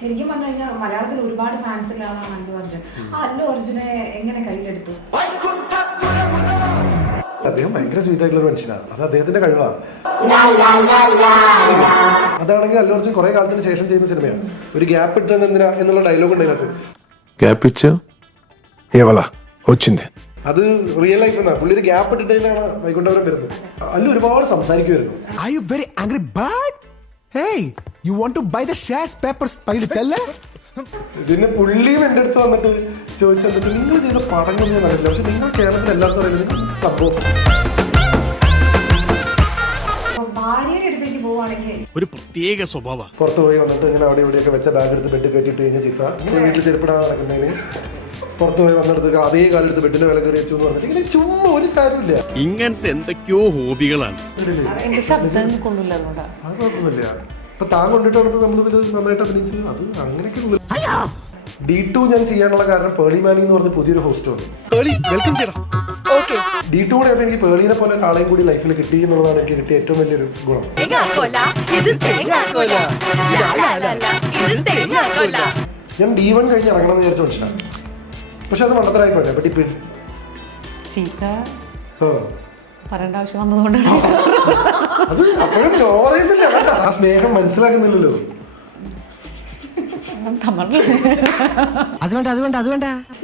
ശരിക്കും പറഞ്ഞു കഴിഞ്ഞാൽ മലയാളത്തിൽ ഒരുപാട് ഫാൻസ് ഉള്ള ആളാണ് അല്ലു അർജുൻ. ആ അല്ലു അർജുനെ എങ്ങനെ കയ്യിലെടുത്തു? അദ്ദേഹം ഭയങ്കര സ്വീറ്റ് ആയിട്ടുള്ള ഒരു മനുഷ്യനാണ്. അത് അദ്ദേഹത്തിന്റെ കഴിവാണ്. അതാണെങ്കിൽ അല്ലു അർജുൻ കുറെ കാലത്തിന് ശേഷം ചെയ്യുന്ന സിനിമയാണ്. ഒരു ഗ്യാപ്പ് ഇട്ടത് എന്തിനാ എന്നുള്ള ഡയലോഗ് ഉണ്ട് അതിനകത്ത്. അത് റിയൽ ലൈഫ് എന്നാ. പുള്ളി ഒരു ഗ്യാപ്പ് ഇട്ടിട്ടാണ് വൈകുണ്ഠപുരം വരുന്നത്. അല്ലു ഒരുപാട് സംസാരിക്കുമായിരുന്നു. പിന്നെ പുള്ളിയും എന്റെ അടുത്ത് വന്നിട്ട് ചോദിച്ചത് നിങ്ങൾ ചെയ്ത പടങ്ങളൊന്നും നടക്കില്ല, പക്ഷെ നിങ്ങൾ കേരളത്തിൽ എല്ലാവർക്കും പറയുന്നത് സംഭവം. ഭാര്യയുടെ അടുത്തേക്ക് പോവാണെങ്കിൽ ഒരു പ്രത്യേക സ്വഭാവ. പുറത്ത് പോയി വന്നിട്ട് ഇങ്ങനെ അവിടെ ഇവിടെയൊക്കെ വെച്ച ബാഗ് എടുത്ത് ബെഡ് കയറ്റിട്ട് കഴിഞ്ഞ ചീത്ത. വീട്ടിൽ ചെരുപ്പിടാൻ നടക്കുന്നതിന് പുറത്ത് പോയി വന്നെടുത്ത് അതേ കാലെടുത്ത് ബെഡിന്റെ വില കയറി വെച്ചു എന്ന് പറഞ്ഞിട്ട് ഇങ്ങനെ ചുമ്മാ ഒരു കാര്യമില്ല. ഇങ്ങനത്തെ എന്തൊക്കെയോ ഹോബികളാണ്. അത് കുഴപ്പമൊന്നുമില്ല. ഇപ്പൊ താൻ കൊണ്ടിട്ട് വന്നിട്ട് നമ്മളിതിൽ നന്നായിട്ട് അഭിനയിച്ച് അത് അങ്ങനെയൊക്കെ. D2 ഞാൻ ചെയ്യാനുള്ള കാരണം പേളിമാനി എന്ന് പറഞ്ഞ പുതിയൊരു ഹോസ്റ്റ് വന്നു. D2 കൂടെ ആയപ്പോൾ എനിക്ക് പേളിനെ പോലെ ആളെയും കൂടി ലൈഫിൽ കിട്ടി എന്നുള്ളതാണ് എനിക്ക് കിട്ടിയ ഏറ്റവും വലിയൊരു ഗുണം. ഞാൻ D1 കഴിഞ്ഞ് ഇറങ്ങണം എന്ന് വിചാരിച്ച മനുഷ്യനാണ്. പക്ഷെ അത് മണ്ടത്തരായി പോയില്ല. ബട്ട് ഇപ്പൊ പറയേണ്ട ആവശ്യം വന്നതുകൊണ്ടാണ് അത് അപ്പോഴും ഓർമ്മയില്ല. ആ സ്നേഹം മനസ്സിലാക്കുന്നില്ലല്ലോ.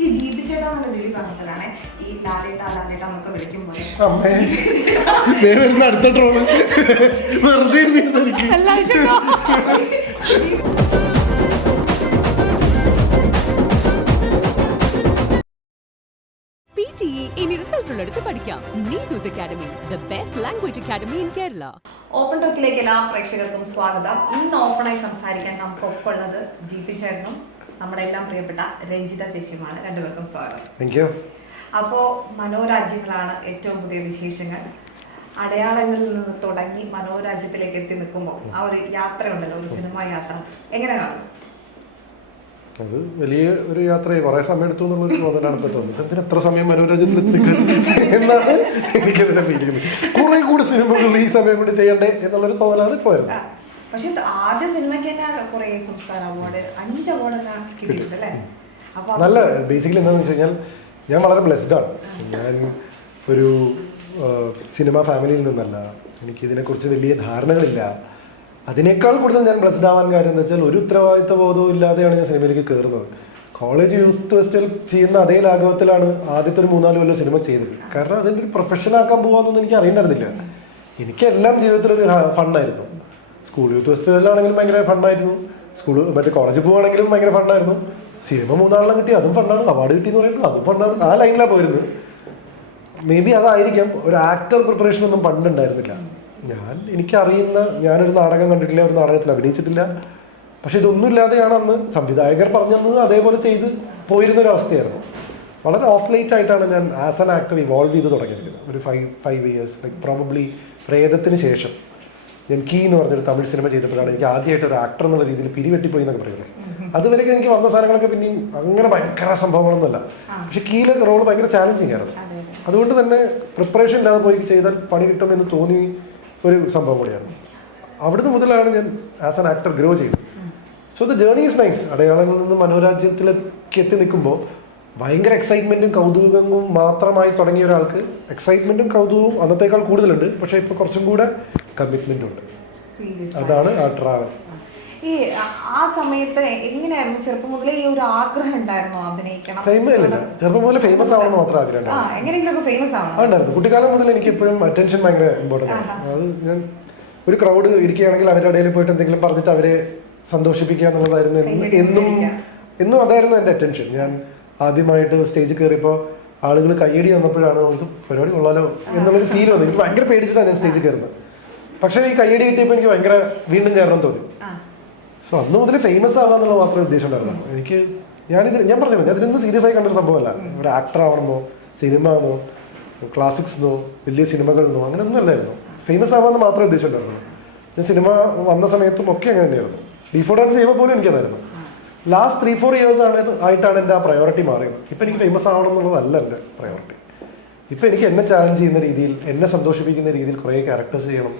ഈ ജീവിച്ചേട്ടാന്നുള്ള വീഡിയോ പറഞ്ഞപ്പോഴാണ് ഈ ലാലേട്ടാ എന്നൊക്കെ വിളിക്കുമ്പോൾ വരുന്ന അടുത്ത ട്രോള് വെറുതെ എനിക്ക് ഇനി റിസൾട്ട് ഉള്ളടുത്ത് പഠിക്കാം. Neethus academy, the best language academy in Kerala. Open ടോക്കിലേക്ക് എല്ലാ പ്രേക്ഷകർക്കും സ്വാഗതം. ഇന്ന് ഓപ്പണായി സംസാരിക്കാൻ നമുക്ക് ഒപ്പമുള്ളത് GP ചേട്ടനും നമ്മുടെ എല്ലാം പ്രിയപ്പെട്ട രഞ്ജിത ചേച്ചിയുമാണ്. രണ്ടുപേർക്കും സ്വാഗതം. അപ്പോ മനോരാജ്യങ്ങളാണ് ഏറ്റവും പുതിയ വിശേഷങ്ങൾ. അടയാളങ്ങളിൽ നിന്ന് തുടങ്ങി മനോരാജ്യത്തിലേക്ക് എത്തി നിൽക്കുമ്പോൾ ആ ഒരു യാത്ര ഉണ്ടല്ലോ, ഒരു സിനിമ യാത്ര, എങ്ങനെ കാണും? അത് വലിയ ഒരു യാത്രയായി. കുറെ സമയം എടുത്തു എന്നുള്ളൊരു തോന്നലാണ് ഇപ്പൊ തോന്നുന്നത്. എന്തിന് എത്ര സമയം മനോരഞ്ജനത്തിൽ എന്നാണ് എനിക്കതിനെ ഫീൽ ചെയ്യുന്നത്. കുറെ കൂടി സിനിമകളിൽ ഈ സമയം കൂടി ചെയ്യണ്ടേ എന്നുള്ളൊരു തോന്നലാണ് ഇപ്പൊ വരുന്നത്. പക്ഷെ ആദ്യ സിനിമയ്ക്ക് തന്നെ കുറെ സംസ്ഥാന അവാർഡ്, 5 അവാർഡൊക്കെ കിട്ടിയിട്ടുണ്ട് അല്ലേ? നല്ല ബേസിക്കലി എന്താണെന്ന് വെച്ച് കഴിഞ്ഞാൽ ഞാൻ വളരെ ബ്ലെസ്ഡ് ആണ്. ഞാൻ ഒരു സിനിമ ഫാമിലിയിൽ നിന്നല്ല. എനിക്ക് ഇതിനെക്കുറിച്ച് വലിയ ധാരണകളില്ല. അതിനേക്കാൾ കൂടുതൽ ഞാൻ ബ്ലെസ്ഡ് ആവാൻ കാര്യം എന്ന് വെച്ചാൽ ഒരു ഉത്തരവാദിത്ത ബോധവും ഇല്ലാതെയാണ് ഞാൻ സിനിമയിലേക്ക് കയറുന്നത്. കോളേജ് യൂത്ത് ഫെസ്റ്റിവൽ ചെയ്യുന്ന അതേ ലാഘവത്തിലാണ് ആദ്യത്തെ ഒരു 3-4 കൊല്ലം സിനിമ ചെയ്തത്. കാരണം അതിൻ്റെ ഒരു പ്രൊഫഷനാക്കാൻ പോകാമെന്നൊന്നും എനിക്ക് അറിയണ്ടായിരുന്നില്ല. എനിക്കെല്ലാം ജീവിതത്തിലൊരു ഫണ്ണായിരുന്നു. സ്കൂൾ യൂത്ത് ഫെസ്റ്റിവലാണെങ്കിലും ഭയങ്കര ഫണ്ണായിരുന്നു. മറ്റേ കോളേജിൽ പോവുകയാണെങ്കിലും ഭയങ്കര ഫണ്ണായിരുന്നു. സിനിമ 3 കിട്ടി, അതും ഫണ്ണാണ്. അവാർഡ് കിട്ടിയെന്ന് പറയുമ്പോൾ അതും ഫണ്ണാണ്. ആ ലൈനിലാണ് പോയിരുന്നത്. മേ ബി അതായിരിക്കാം. ഒരു ആക്ടർ പ്രിപ്പറേഷനൊന്നും പണ്ടുണ്ടായിരുന്നില്ല. എനിക്കറിയുന്ന, ഞാനൊരു നാടകം കണ്ടിട്ടില്ല, ഒരു നാടകത്തിൽ അഭിനയിച്ചിട്ടില്ല. പക്ഷെ ഇതൊന്നും ഇല്ലാതെയാണ് അന്ന് സംവിധായകർ പറഞ്ഞത് അതേപോലെ ചെയ്ത് പോയിരുന്നൊരവസ്ഥയായിരുന്നു. വളരെ ഓഫ് ലൈറ്റ് ആയിട്ടാണ് ഞാൻ ആസ് ആൻ ആക്ടർ ഇവോൾവ് ചെയ്ത് തുടങ്ങിയത്. ഒരു 5 ഇയേഴ്സ്, ലൈക്ക് പ്രോബബ്ലി പ്രേതത്തിന് ശേഷം ഞാൻ കീ എന്ന് പറഞ്ഞൊരു തമിഴ് സിനിമ ചെയ്തപ്പോഴാണ് എനിക്ക് ആദ്യമായിട്ട് ഒരു ആക്ടർ എന്നുള്ള രീതിയിൽ പിരിവെട്ടിപ്പോയി എന്നൊക്കെ പറയുന്നത്. അതുവരെയൊക്കെ എനിക്ക് വന്ന സാധനങ്ങളൊക്കെ പിന്നെയും അങ്ങനെ ഭയങ്കര സംഭവങ്ങളൊന്നുമല്ല. പക്ഷെ കീയിലൊക്കെ റോള് ഭയങ്കര ചാലഞ്ചിങ് ആയിരുന്നു. അതുകൊണ്ട് തന്നെ പ്രിപ്പറേഷൻ ഇല്ലാതെ പോയി ചെയ്താൽ പണി കിട്ടുമെന്ന് തോന്നി ഒരു സംഭവം കൂടിയാണ്. അവിടുന്ന് മുതലാണ് ഞാൻ ആസ് ആൻ ആക്ടർ ഗ്രോ ചെയ്തത്. So the journey is nice. അടയാളങ്ങളിൽ നിന്ന് മനോരാജ്യത്തിലേക്ക് എത്തി നിൽക്കുമ്പോൾ ഭയങ്കര എക്സൈറ്റ്മെന്റും കൗതുകവും മാത്രമായി തുടങ്ങിയ ഒരാൾക്ക് എക്സൈറ്റ്മെന്റും കൗതുകവും അന്നത്തേക്കാൾ കൂടുതലുണ്ട്. പക്ഷെ ഇപ്പൊ കുറച്ചും കൂടെ കമ്മിറ്റ്മെന്റ് ഉണ്ട്. അതാണ് ആ ട്രാവൽ. ഈ ആ സമയത്ത് എങ്ങനെയായിരുന്നു? ചെറുപ്പം മുതലേ ഈ ഒരു ആഗ്രഹം ഉണ്ടായിരുന്നു അഭിനയിക്കണം? ചെറുപ്പം മുതലേ ഫേമസ് ആവണമെന്ന് മാത്രം ആഗ്രഹം ഉണ്ടായിരുന്നു. കുട്ടിക്കാലം മുതൽ എനിക്ക് എപ്പോഴും അറ്റൻഷൻ ഭയങ്കര ഇമ്പോർട്ടൻ്റ് ആണ്. അത് ഞാൻ ഒരു ക്രൗഡ് ഇരിക്കുകയാണെങ്കിൽ അവരുടെ ഇടയിൽ പോയിട്ട് എന്തെങ്കിലും പറഞ്ഞിട്ട് അവരെ സന്തോഷിപ്പിക്കുക എന്നുള്ളതായിരുന്നു എന്നും അതായിരുന്നു എൻ്റെ അറ്റൻഷൻ. ഞാൻ ആദ്യമായിട്ട് സ്റ്റേജിൽ കയറിയപ്പോൾ ആളുകൾ കയ്യടി തന്നപ്പോഴാണ് ഇത് പരിപാടി കൊള്ളാലോ എന്നുള്ളൊരു ഫീൽ വന്നു. എനിക്ക് ഭയങ്കര പേടിച്ചിട്ടാണ് ഞാൻ സ്റ്റേജിൽ കയറുന്നത്. പക്ഷേ ഈ കയ്യടി കിട്ടിയപ്പോൾ എനിക്ക് ഭയങ്കര വീണ്ടും കയറണം തോന്നി. സോ അന്ന് മുതൽ ഫേമസ് ആവാന്നുള്ള മാത്രമേ ഉദ്ദേശം ഉണ്ടായിരുന്നു എനിക്ക്. ഞാൻ പറഞ്ഞില്ല, ഞാൻ ഇതിനൊന്നും സീരിയസ് ആയി കണ്ടൊരു സംഭവമല്ല. ഒരു ആക്ടർ ആവണമെന്നോ സിനിമ എന്നോ ക്ലാസിക്സ് വലിയ സിനിമകളെന്നോ അങ്ങനെയൊന്നും അല്ലായിരുന്നു. ഫേമസ് ആവാമെന്ന് മാത്രമേ ഉദ്ദേശം ഉണ്ടായിരുന്നു. ഞാൻ സിനിമ വന്ന സമയത്തും ഒക്കെ അങ്ങനെ തന്നെയായിരുന്നു. ബിഫോർ ഡാൻസ് ചെയ്യുമ്പോൾ പോലും എനിക്കതായിരുന്നു. ലാസ്റ്റ് 3-4 ഇയേഴ്സ് ആയിട്ടാണ് എൻ്റെ ആ പ്രയോറിറ്റി മാറിയത്. ഇപ്പം എനിക്ക് ഫേമസ് ആവണം എന്നുള്ളതല്ല എൻ്റെ പ്രയോറിറ്റി. ഇപ്പം എനിക്ക് എന്നെ ചാലഞ്ച് ചെയ്യുന്ന രീതിയിൽ, എന്നെ സന്തോഷിപ്പിക്കുന്ന രീതിയിൽ കുറേ ക്യാരക്ടേഴ്സ് ചെയ്യണം.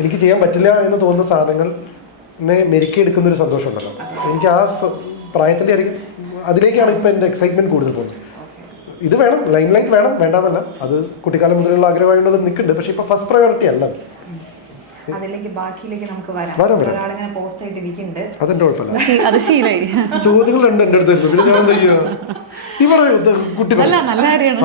എനിക്ക് ചെയ്യാൻ പറ്റില്ല എന്ന് തോന്നുന്ന സാധനങ്ങൾ മെരുക്കിയെടുക്കുന്ന ഒരു സന്തോഷം ഉണ്ടല്ലോ. എനിക്ക് ആ പ്രായത്തിൻ്റെ അതിലേക്കാണ് ഇപ്പം എൻ്റെ എക്സൈറ്റ്മെൻറ്റ് കൂടുതൽ പോകുന്നത്. ഇത് വേണം, ലൈം ലൈറ്റ് വേണം, വേണ്ടാന്നല്ല, അത് കുട്ടിക്കാലം മുതലുള്ള ആഗ്രഹമായത് നിൽക്കുന്നുണ്ട്. പക്ഷെ ഇപ്പൊ ഫസ്റ്റ് പ്രയോറിറ്റി അല്ല. അതിലേക്ക് ബാക്കിയിലേക്ക് നമുക്ക് വരാം. ഒരാളിങ്ങനെ പോസ്റ്റ് ആയിട്ട് ഇരിക്കുന്നുണ്ട്, അതെന്റെ കുഴപ്പമില്ല. അത് ശീലായി. ചോദ്യങ്ങളുണ്ട് എന്റെ അടുത്ത്. പിന്നെ ഞാൻ എന്താ ചെയ്യാ? കുട്ടി നല്ല കാര്യമാണ്.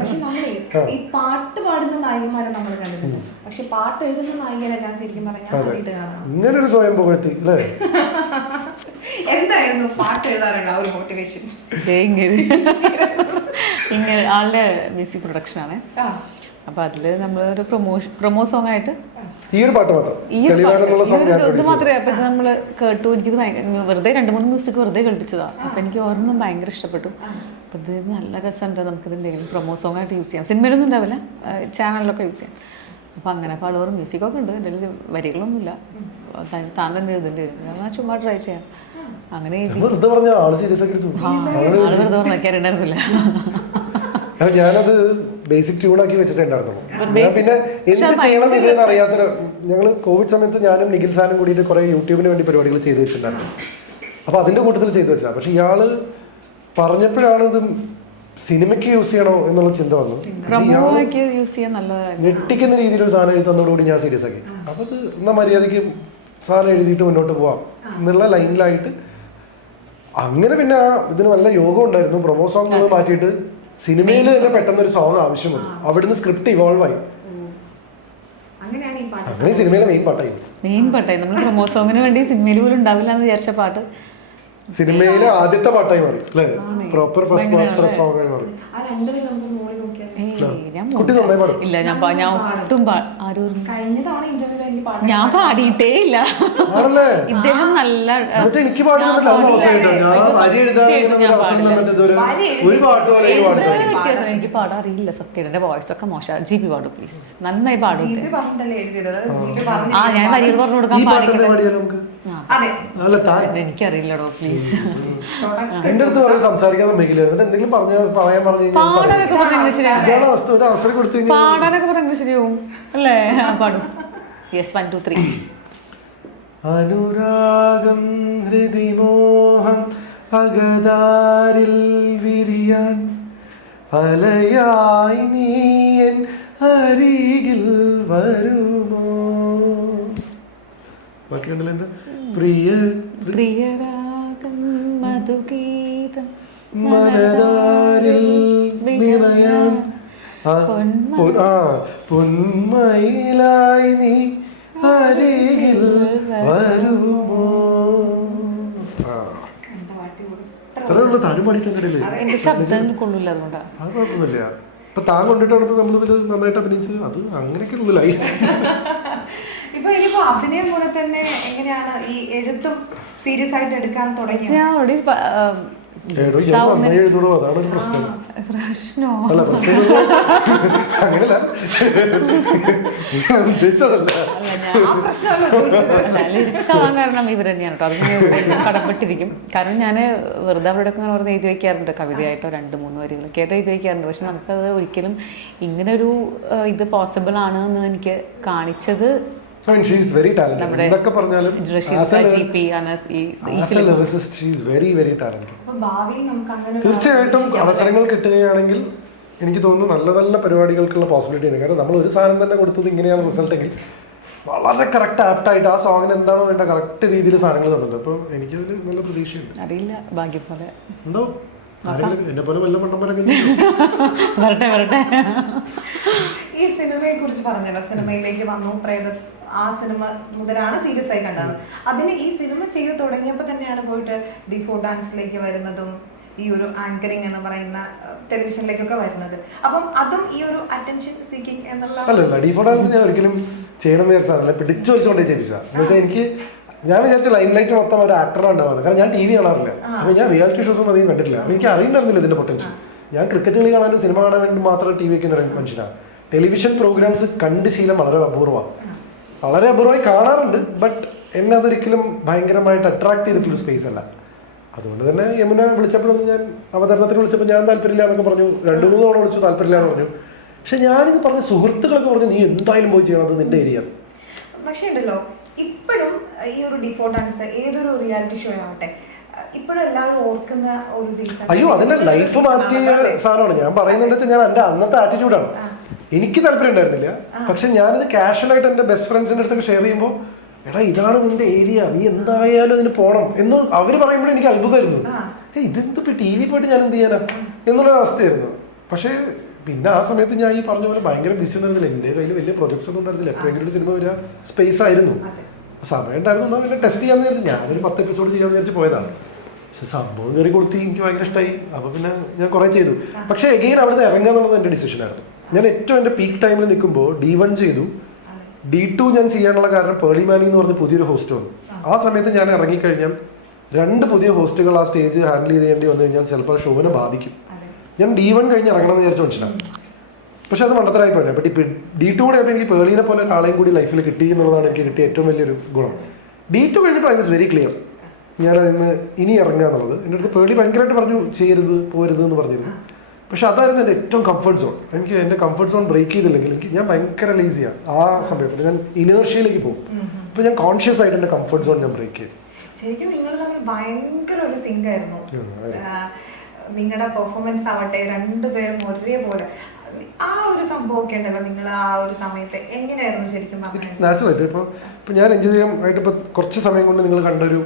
പക്ഷെ നമ്മളെ ഈ പാട്ട് പാടുന്ന നായികമാരെ നമ്മൾ കണ്ടിട്ടുണ്ട്. പക്ഷെ പാട്ട് എഴുതുന്ന നായികനെ ഞാൻ ശരിക്കും പറഞ്ഞാൽ ആദ്യമായിട്ട് കാണാം. ഇങ്ങനെ ഒരു സ്വയം പുകഴ്ത്തി അല്ലേ? എന്തായിരുന്നു പാട്ട് എഴുതാറുണ്ട് ആ ഒരു മോട്ടിവേഷൻ? ഇങ്ങനെ ആളുടെ മ്യൂസിക് പ്രൊഡക്ഷൻ ആണ്. അപ്പൊ അതില് നമ്മളൊരു പ്രൊമോ സോങ് ആയിട്ട് ഈ ഒരു പാട്ട് മാത്രം, ഇത് മാത്രമേ അപ്പൊ ഇത് നമ്മള് കേട്ടു. എനിക്കിത് വെറുതെ 2-3 മ്യൂസിക് വെറുതെ കളിപ്പിച്ചതാ. അപ്പൊ എനിക്ക് ഓരോന്നും ഭയങ്കര ഇഷ്ടപ്പെട്ടു. അപ്പൊ ഇത് നല്ല രസമുണ്ട്, നമുക്കിത് എന്തെങ്കിലും പ്രൊമോ സോങ് ആയിട്ട് യൂസ് ചെയ്യാം. സിനിമയിലൊന്നും ഉണ്ടാവില്ല, ചാനലിലൊക്കെ യൂസ് ചെയ്യാം. അപ്പൊ അങ്ങനെ പാടുവാറും മ്യൂസിക്കൊക്കെ ഉണ്ട്. എൻ്റെ മ്യൂസിക്കൊന്നുമില്ല, താൻ തന്നെ എഴുതേണ്ടി വരും. ഞാൻ ചുമ്മാ ട്രൈ ചെയ്യാം. അങ്ങനെ ഞാനത് ബേസിക് ട്യൂണാക്കി വെച്ചിട്ടുണ്ടായിരുന്നു. പിന്നെ എന്ത് ചെയ്യണം ഇതെന്ന് അറിയാത്തൊരു, ഞങ്ങള് കോവിഡ് സമയത്ത് ഞാനും നിഖിൽ സാനും കൂടിയിട്ട് കുറെ യൂട്യൂബിന് വേണ്ടി പരിപാടികൾ ചെയ്തു വെച്ചിട്ടുണ്ടായിരുന്നു. അപ്പൊ അതിന്റെ കൂട്ടത്തിൽ ചെയ്തു വെച്ചാ. പക്ഷെ ഇയാള് പറഞ്ഞപ്പോഴാണ് ഇത് സിനിമയ്ക്ക് യൂസ് ചെയ്യണോ എന്നുള്ള ചിന്ത വന്നു. ഞെട്ടിക്കുന്ന രീതിയിൽ ഒരു സാധനം എഴുതുന്നതോടുകൂടി ഞാൻ സീരിയസ് ആക്കി. അപ്പൊ അത് എന്നാ മര്യാദയ്ക്ക് സാധനം എഴുതിയിട്ട് മുന്നോട്ട് പോവാം എന്നുള്ള ലൈനിലായിട്ട് അങ്ങനെ. പിന്നെ ഇതിന് നല്ല യോഗം ഉണ്ടായിരുന്നു. പ്രൊമോ സോങ് മാറ്റിയിട്ട് സിനിമയിൽ തന്നെ പെട്ടെന്ന് ഒരു സോങ് ആവശ്യം വന്നു. അവിടുന്ന് സ്ക്രിപ്റ്റ് ഇവോൾവ് ആയി. അങ്ങനെ സിനിമയിലെ മെയിൻ പാട്ടായി. നമ്മൾ പ്രൊമോ സോങ്ങിന് വേണ്ടി സിനിമയിൽ പോലും ഉണ്ടാവില്ല എന്ന് വിചാരിച്ച പാട്ട് സിനിമയിലെ ആദ്യത്തെ പാട്ടായി മാറി അല്ലേ? പ്രോപ്പർ ഫസ്റ്റ് സോങ് ആയി മാറി. ഇല്ല, ഞാൻ ഒട്ടും ഞാൻ പാടിയിട്ടേ ഇല്ല. ഇദ്ദേഹം നല്ല വ്യത്യാസം. എനിക്ക് പാടാൻ അറിയില്ല സത്യം. എന്റെ വോയിസ് ഒക്കെ മോശം. GB പാടും പ്ലീസ്, നന്നായി പാടും. ഞാൻ വരികൾ പറഞ്ഞു കൊടുക്കാൻ എനിക്കറിയില്ലടോ പ്ലീസ്. എന്റെ അടുത്ത് സംസാരിക്കാൻ എന്തെങ്കിലും പറയാൻ പാടാനൊക്കെ പറഞ്ഞെങ്കിൽ ശരിയാവും അല്ലേ? പാടും. യെസ്, 1 2 3. അനുരാഗം ഹൃദിമോഹം അകതാരിൽ വിരിയാൻ അലയായി നീയൻ അരികിൽ വരുമോ. ബാക്കിയുണ്ടല്ലോ എന്താ? പ്രിയരാഗം മധുഗീതം മനതാരിൽ നിറയാൻ പൊന്മയിലായി നീ അരികിൽ വരുമോ. ഇത്രയുള്ള താനും പാടിയിട്ടൊന്നുമില്ലേ? എന്റെ ശബ്ദം കൊള്ളില്ല, അതുകൊണ്ടാ. അത് കുഴപ്പമൊന്നുമില്ല. ഇപ്പൊ താൻ കൊണ്ടിട്ടാണ് നമ്മളിതിൽ നന്നായിട്ട് അഭിനയിച്ചത്. അത് അങ്ങനെയൊക്കെ ഉള്ളിലായി. ഇപ്പൊ ഇനിയിപ്പോ അഭിനയം പോലെ തന്നെ എങ്ങനെയാണ് ഈ എഴുത്തും സീരിയസ് ആയിട്ട് എടുക്കാൻ തുടങ്ങിയത്? അതാണ് പ്രശ്നം. അല്ല പ്രശ്നം അങ്ങനല്ല, കാരണം ഇവർ തന്നെയാണ് കേട്ടോ. അതിന് കടപ്പെട്ടിരിക്കും. കാരണം ഞാൻ വെറുതെ അവരുടെ ഒക്കെ പറഞ്ഞ് എഴുതി വയ്ക്കാറുണ്ട്, കവിതയായിട്ടോ 2-3 വരികളൊക്കെ ആയിട്ട് എഴുതി വയ്ക്കാറുണ്ട്. പക്ഷെ നമുക്കത് ഒരിക്കലും ഇങ്ങനെ ഒരു ഇത് പോസിബിൾ ആണ് എന്ന് എനിക്ക് കാണിച്ചത് തീർച്ചയായിട്ടും അവസരങ്ങൾ കിട്ടുകയാണെങ്കിൽ എനിക്ക് തോന്നുന്നു നല്ല നല്ല പരിപാടികൾക്കുള്ള പോസിബിലിറ്റി ഉണ്ട്. കാരണം നമ്മൾ ഒരു സാധനം തന്നെ കൊടുത്തത് ഇങ്ങനെയാണ് റിസൾട്ട് എങ്കിൽ വളരെ കറക്റ്റ് ആപ്റ്റായിട്ട് ആ സോങ്ങിന് എന്താണോ വേണ്ട കറക്റ്റ് രീതിയിൽ സാധനങ്ങൾ തന്നിട്ടുണ്ട്. അപ്പോൾ എനിക്കതിൽ നല്ല പ്രതീക്ഷയുണ്ട്. അറിയില്ല, ഭാഗ്യം പോലെ ഉണ്ടോ? എന്നെ പോലെ വല്ല പണ്ടം വരട്ടെ. ഈ സിനിമയെ കുറിച്ച് പറഞ്ഞല്ലോ, സിനിമയിലേക്ക് വന്നു, ആ സിനിമ മുതലാണ് സീരിയസ് ആയി കണ്ടത്. അതിന് ഈ സിനിമ ചെയ്ത് തുടങ്ങിയപ്പോൾ തന്നെയാണ് പോയിട്ട് ഡിഫോ ഡാൻസിലേക്ക് വരുന്നതും ഈ ഒരു ആങ്കറിങ് എന്ന് പറയുന്ന ടെലിവിഷനിലേക്കൊക്കെ വരുന്നത്. അപ്പം അതും ഈ ഒരു അറ്റൻഷൻ സീക്കിംഗ് എന്നുള്ള അല്ലല്ല. ഡിഫോ ഡാൻസ് ഞാൻ ഒരിക്കലും ചെയ്യണമെന്ന് വിചാരിച്ചതല്ല, പിടിച്ചു വെച്ചുകൊണ്ടേ ചെയ്യിച്ചാൽ. എന്ന് വെച്ചാൽ എനിക്ക് ഞാൻ വിചാരിച്ച ലൈം ലൈറ്റ് മൊത്തം ഒരു ആക്ടറാണ് ഉണ്ടാവുന്നത്. കാരണം ഞാൻ TV കാണാറില്ല. അപ്പോൾ ഞാൻ റിയാലിറ്റി ഷോസ് ഒന്നും അധികം കണ്ടിട്ടില്ല. അപ്പോൾ എനിക്ക് അറിയില്ലായിരുന്നില്ല ഇതിന്റെ പൊട്ടൻഷ്യൽ. ഞാൻ ക്രിക്കറ്റ് കളി കാണാനും സിനിമ കാണാൻ വേണ്ടി മാത്രം TV വെക്കുന്ന ഒരു മനുഷ്യനാണ്. ടെലിവിഷൻ പ്രോഗ്രാംസ് കണ്ട് ശീലം വളരെ അപൂർവമാണ്. വളരെ അപൂർവമായി കാണാറുണ്ട്. ബട്ട് എന്നെ അതൊരിക്കലും ഭയങ്കരമായിട്ട് അട്രാക്ട് ചെയ്തിട്ടുള്ള സ്പേസ് അല്ല. അതുകൊണ്ട് തന്നെ യമുന വിളിച്ചപ്പോഴൊന്നും ഞാൻ അവതരണത്തിന് വിളിച്ചപ്പോൾ ഞാൻ താല്പര്യമില്ല എന്നൊക്കെ പറഞ്ഞു. 2-3 തവണ വിളിച്ചു, താല്പര്യമില്ല എന്ന് പറഞ്ഞു. പക്ഷെ ഞാനിത് പറഞ്ഞ സുഹൃത്തുക്കളൊക്കെ പറഞ്ഞു നീ എന്തായാലും പോയി ചെയ്യണം, അത് നിന്റെ ഏരിയ. പക്ഷേ ഉണ്ടല്ലോ ഇപ്പോഴും ഈ ഒരു ഡിഫോൾട്ട് ആൻസർ ഏതൊരു റിയാലിറ്റി ഷോ ആവട്ടെ ഇപ്പോഴും എല്ലാവരും ഓർക്കുന്ന ഒരു സീസൺ. അയ്യോ അതിന്റെ ലൈഫ് മാറ്റിയ സാധനമാണ് ഞാൻ പറയുന്നത്. എന്താ വെച്ചാൽ ഞാൻ എന്റെ അന്നത്തെ ആറ്റിറ്റ്യൂഡാണ്. എനിക്ക് താല്പര്യം ഉണ്ടായിരുന്നില്ല, പക്ഷെ ഞാനിത് കാഷ്വൽ ആയിട്ട് എന്റെ ബെസ്റ്റ് ഫ്രണ്ട്സിന്റെ അടുത്തൊക്കെ ഷെയർ ചെയ്യുമ്പോൾ എടാ ഇതാണ് നിന്റെ ഏരിയ, നീ എന്തായാലും അതിന് പോകണം എന്ന് അവര് പറയുമ്പോൾ എനിക്ക് അത്ഭുതമായിരുന്നു. ഇതെന്തിപ്പോ ടി വി പോയിട്ട് ഞാൻ എന്ത് ചെയ്യാനാ എന്നുള്ളൊരവസ്ഥയായിരുന്നു. പക്ഷേ പിന്നെ ആ സമയത്ത് ഞാൻ ഈ പറഞ്ഞ പോലെ ഭയങ്കര ബിസി ഉണ്ടായിരുന്നില്ല, എൻ്റെ കയ്യിൽ വലിയ പ്രൊജക്ട്സ് ഒന്നും ഉണ്ടായിരുന്നില്ല. എപ്പോഴെങ്കിലും ഒരു സിനിമ വരിക സ്പേസ് ആയിരുന്നു, സമയം ഉണ്ടായിരുന്നു. എന്നാൽ പിന്നെ ടെസ്റ്റ് ചെയ്യാന്ന് വിചാരിച്ചു ഞാനൊരു 10 എപ്പിസോഡ് ചെയ്യാന്ന് വിചാരിച്ച് പോയതാണ്. പക്ഷെ സംഭവം കയറി കൊടുത്തി എനിക്ക് ഭയങ്കര ഇഷ്ടമായി. അപ്പൊ പിന്നെ ഞാൻ കുറെ ചെയ്തു. പക്ഷെ എഗെയിൻ അവിടുന്ന് ഇറങ്ങുക എന്നുള്ളത് എൻ്റെ ഡിസിഷനായിരുന്നു. ഞാൻ ഏറ്റവും എൻ്റെ പീക്ക് ടൈമിൽ നിൽക്കുമ്പോൾ D1 ചെയ്തു, D2 ഞാൻ ചെയ്യാനുള്ള കാരണം പേളി മാനി എന്ന് പറഞ്ഞ പുതിയൊരു ഹോസ്റ്റ് വന്നു. ആ സമയത്ത് ഞാൻ ഇറങ്ങിക്കഴിഞ്ഞാൽ 2 പുതിയ ഹോസ്റ്റുകൾ ആ സ്റ്റേജ് ഹാൻഡിൽ ചെയ്യേണ്ടി വന്നു കഴിഞ്ഞാൽ ചിലപ്പോൾ ഷോവിനെ ബാധിക്കും. ഞാൻ D1 കഴിഞ്ഞ് ഇറങ്ങണം എന്ന് വിചാരിച്ച മനുഷ്യനാണ്. പക്ഷെ അത് മണ്ടത്തരായി പോയത്. ബട്ട് ഇപ്പം D2 കൂടെ ആയപ്പോൾ എനിക്ക് പേളീനെ പോലെ ഒരാളെയും കൂടി ലൈഫിൽ കിട്ടി എന്നുള്ളതാണ് എനിക്ക് കിട്ടിയ ഏറ്റവും വലിയൊരു ഗുണം. D2 കഴിഞ്ഞപ്പോൾ ഐ വാസ് വെരി ക്ലിയർ ഞാൻ അതിന് ഇനി ഇറങ്ങുക എന്നുള്ളത്. എൻ്റെ അടുത്ത് പേളി ഭയങ്കരമായിട്ട് പറഞ്ഞു ചെയ്യരുത് പോരുത് എന്ന് പറഞ്ഞിരുന്നു. പക്ഷെ അതായിരുന്നു എൻ്റെ ഏറ്റവും കംഫർട്ട് സോൺ. എനിക്ക് എൻ്റെ കംഫർട്ട് സോൺ ബ്രേക്ക് ചെയ്തില്ലെങ്കിൽ ഞാൻ ഭയങ്കര ലേസിയാണ്. ആ സമയത്ത് ഞാൻ ഇനേർഷ്യയിലേക്ക് പോകും. അപ്പോൾ ഞാൻ കോൺഷ്യസ് ആയിട്ട് എൻ്റെ കംഫർട്ട് സോൺ ഞാൻ ബ്രേക്ക് ചെയ്തു. ശരിക്കും നിങ്ങൾ തമ്മിൽ ഭയങ്കര ഒരു സിങ്ക് ആയിരുന്നു. നിങ്ങളുടെ പെർഫോമൻസ് ആവട്ടെ രണ്ടുപേരും ഒരേപോലെ ആ ഒരു സംഭവമൊക്കെ ഉണ്ടല്ലോ നിങ്ങൾ ആ ഒരു സമയത്ത് എങ്ങനെയായിരുന്നു ശരിക്കും പറഞ്ഞത്? നാച്ചുറലായിട്ട് ഇപ്പോൾ ഞാൻ എഞ്ചിനീയറിംഗ് ഇപ്പോൾ കുറച്ച് സമയം കൊണ്ട് നിങ്ങൾ കണ്ടൊരു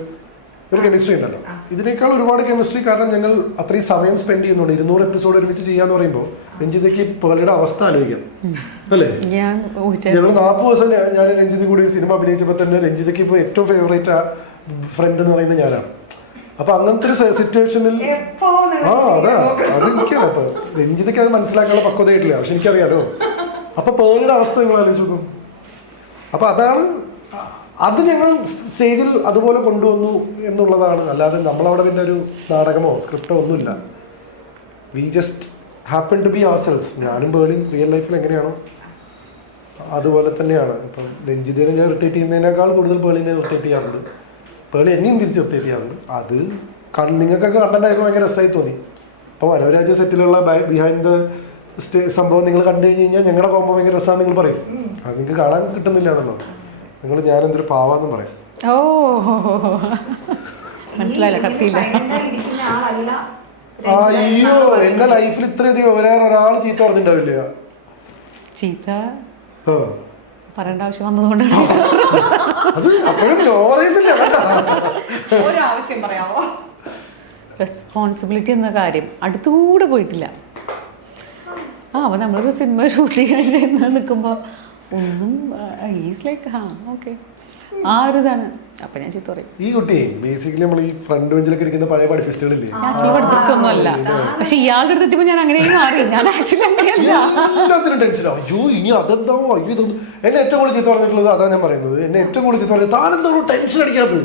കെമിസ്ട്രി ഉണ്ടല്ലോ, ഇതിനേക്കാൾ ഒരുപാട് കെമിസ്ട്രി. കാരണം ഞങ്ങൾ അത്രയും സമയം സ്പെൻഡ് ചെയ്യുന്നുണ്ട്. 200 എപ്പിസോഡ് ഒരുമിച്ച് ചെയ്യാന്ന് പറയുമ്പോൾ രഞ്ജിതയ്ക്ക് പേളിയുടെ അവസ്ഥ ആലോചിക്കാം അല്ലേ? ഞങ്ങൾ 40 ദിവസം ഞാൻ രഞ്ജിത കൂടി ഒരു സിനിമ അഭിനയിച്ചപ്പോൾ തന്നെ രഞ്ജിതയ്ക്ക് ഇപ്പോൾ ഏറ്റവും ഫേവറേറ്റ് ഫ്രണ്ട് എന്ന് പറയുന്നത് ഞാനാണ്. അപ്പൊ അങ്ങനത്തെ ഒരു സിറ്റുവേഷനിൽ അതാ അതെനിക്കറിയാം. അപ്പൊ രഞ്ജിതയ്ക്ക് അത് മനസ്സിലാക്കാനുള്ള പക്വതയായിട്ടില്ല, പക്ഷെ എനിക്കറിയാലോ. അപ്പൊ പേളിയുടെ അവസ്ഥ നിങ്ങൾ ആലോചിച്ച് നോക്കും. അപ്പൊ അതാണ് അത് ഞങ്ങൾ സ്റ്റേജിൽ അതുപോലെ കൊണ്ടുവന്നു എന്നുള്ളതാണ്. അല്ലാതെ നമ്മളവിടെ പിന്നെ ഒരു നാടകമോ സ്ക്രിപ്റ്റോ ഒന്നുമില്ല. We just happen to be ourselves. ഞാനും പേളിയും റിയൽ ലൈഫിൽ എങ്ങനെയാണോ അതുപോലെ തന്നെയാണ്. ഇപ്പം രഞ്ജിതിനെ ഞാൻ ഇറിറ്റേറ്റ് ചെയ്യുന്നതിനേക്കാൾ കൂടുതൽ പേളിനെ ഇറിറ്റേറ്റ് ചെയ്യാറുണ്ട്. പേളി എന്നെയും തിരിച്ച് ഇറിറ്റേറ്റ് ചെയ്യാറുണ്ട്. അത് നിങ്ങൾക്കൊക്കെ കണ്ടന്റായപ്പോൾ ഭയങ്കര രസമായി തോന്നി. അപ്പോൾ മനോരാജ സെറ്റിലുള്ള ബിഹൈൻഡ് ദ സംഭവം നിങ്ങൾ കണ്ടു കഴിഞ്ഞ് കഴിഞ്ഞാൽ ഞങ്ങളുടെ കോമ്പോ ഭയങ്കര രസമാണ് നിങ്ങൾ പറയും. അത് നിങ്ങൾക്ക് കാണാൻ കിട്ടുന്നില്ല എന്നുള്ളത്. നിങ്ങൾ ഞാനെന്തൊരു പാവാന്നും പറയും. ഓ മനസ്സിലായില്ല. അയ്യോ എന്റെ ലൈഫിൽ ഇത്രയധികം ഒരാൾ ചീത്ത പറഞ്ഞിട്ടുണ്ടാവില്ല. ചീത്ത പറയേണ്ട ആവശ്യം വന്നതുകൊണ്ടാണ് അത് അപ്പോഴും ഒരാവശ്യം പറയാമോ? റെസ്പോൺസിബിലിറ്റി എന്ന കാര്യം അടുത്തുകൂടെ പോയിട്ടില്ല. അപ്പോൾ നമ്മളൊരു സിനിമ ഷൂട്ട് ചെയ്യാൻ നിൽക്കുമ്പോൾ ഒന്നും ഈസ് ലൈക്ക് ഓക്കെ ആ ഒരു ഇതാണ്. അപ്പൊ ഞാൻ ചീത്ത പറയും. ഈ കുട്ടി ബേസിക്കലി നമ്മൾ ഈ ഫ്രണ്ട് ബെഞ്ചിലൊക്കെ ഇരിക്കുന്ന പഴയ പഠിപ്പിസ്റ്റുകളില്ലേ? ആക്ച്വലി പഠിപ്പിസ്റ്റൊന്നും അല്ല, പക്ഷെ ഇയാളുടെ അടുത്തെത്തിയപ്പോൾ ഞാൻ അങ്ങനെ മാറി. ഞാൻ ആക്ച്വലി എല്ലാത്തിനും ടെൻഷനോ അയ്യോ ഇനി അതെന്തോ അയ്യോ ഇതൊന്നും. എന്നെ ഏറ്റവും കൂടുതൽ ചീത്ത പറഞ്ഞിട്ടുള്ളത് അതാണ് ഞാൻ പറയുന്നത്. എന്നെ ഏറ്റവും കൂടുതൽ ചീത്ത പറഞ്ഞത് താനെന്തോ ടെൻഷൻ അടിക്കാത്തത്.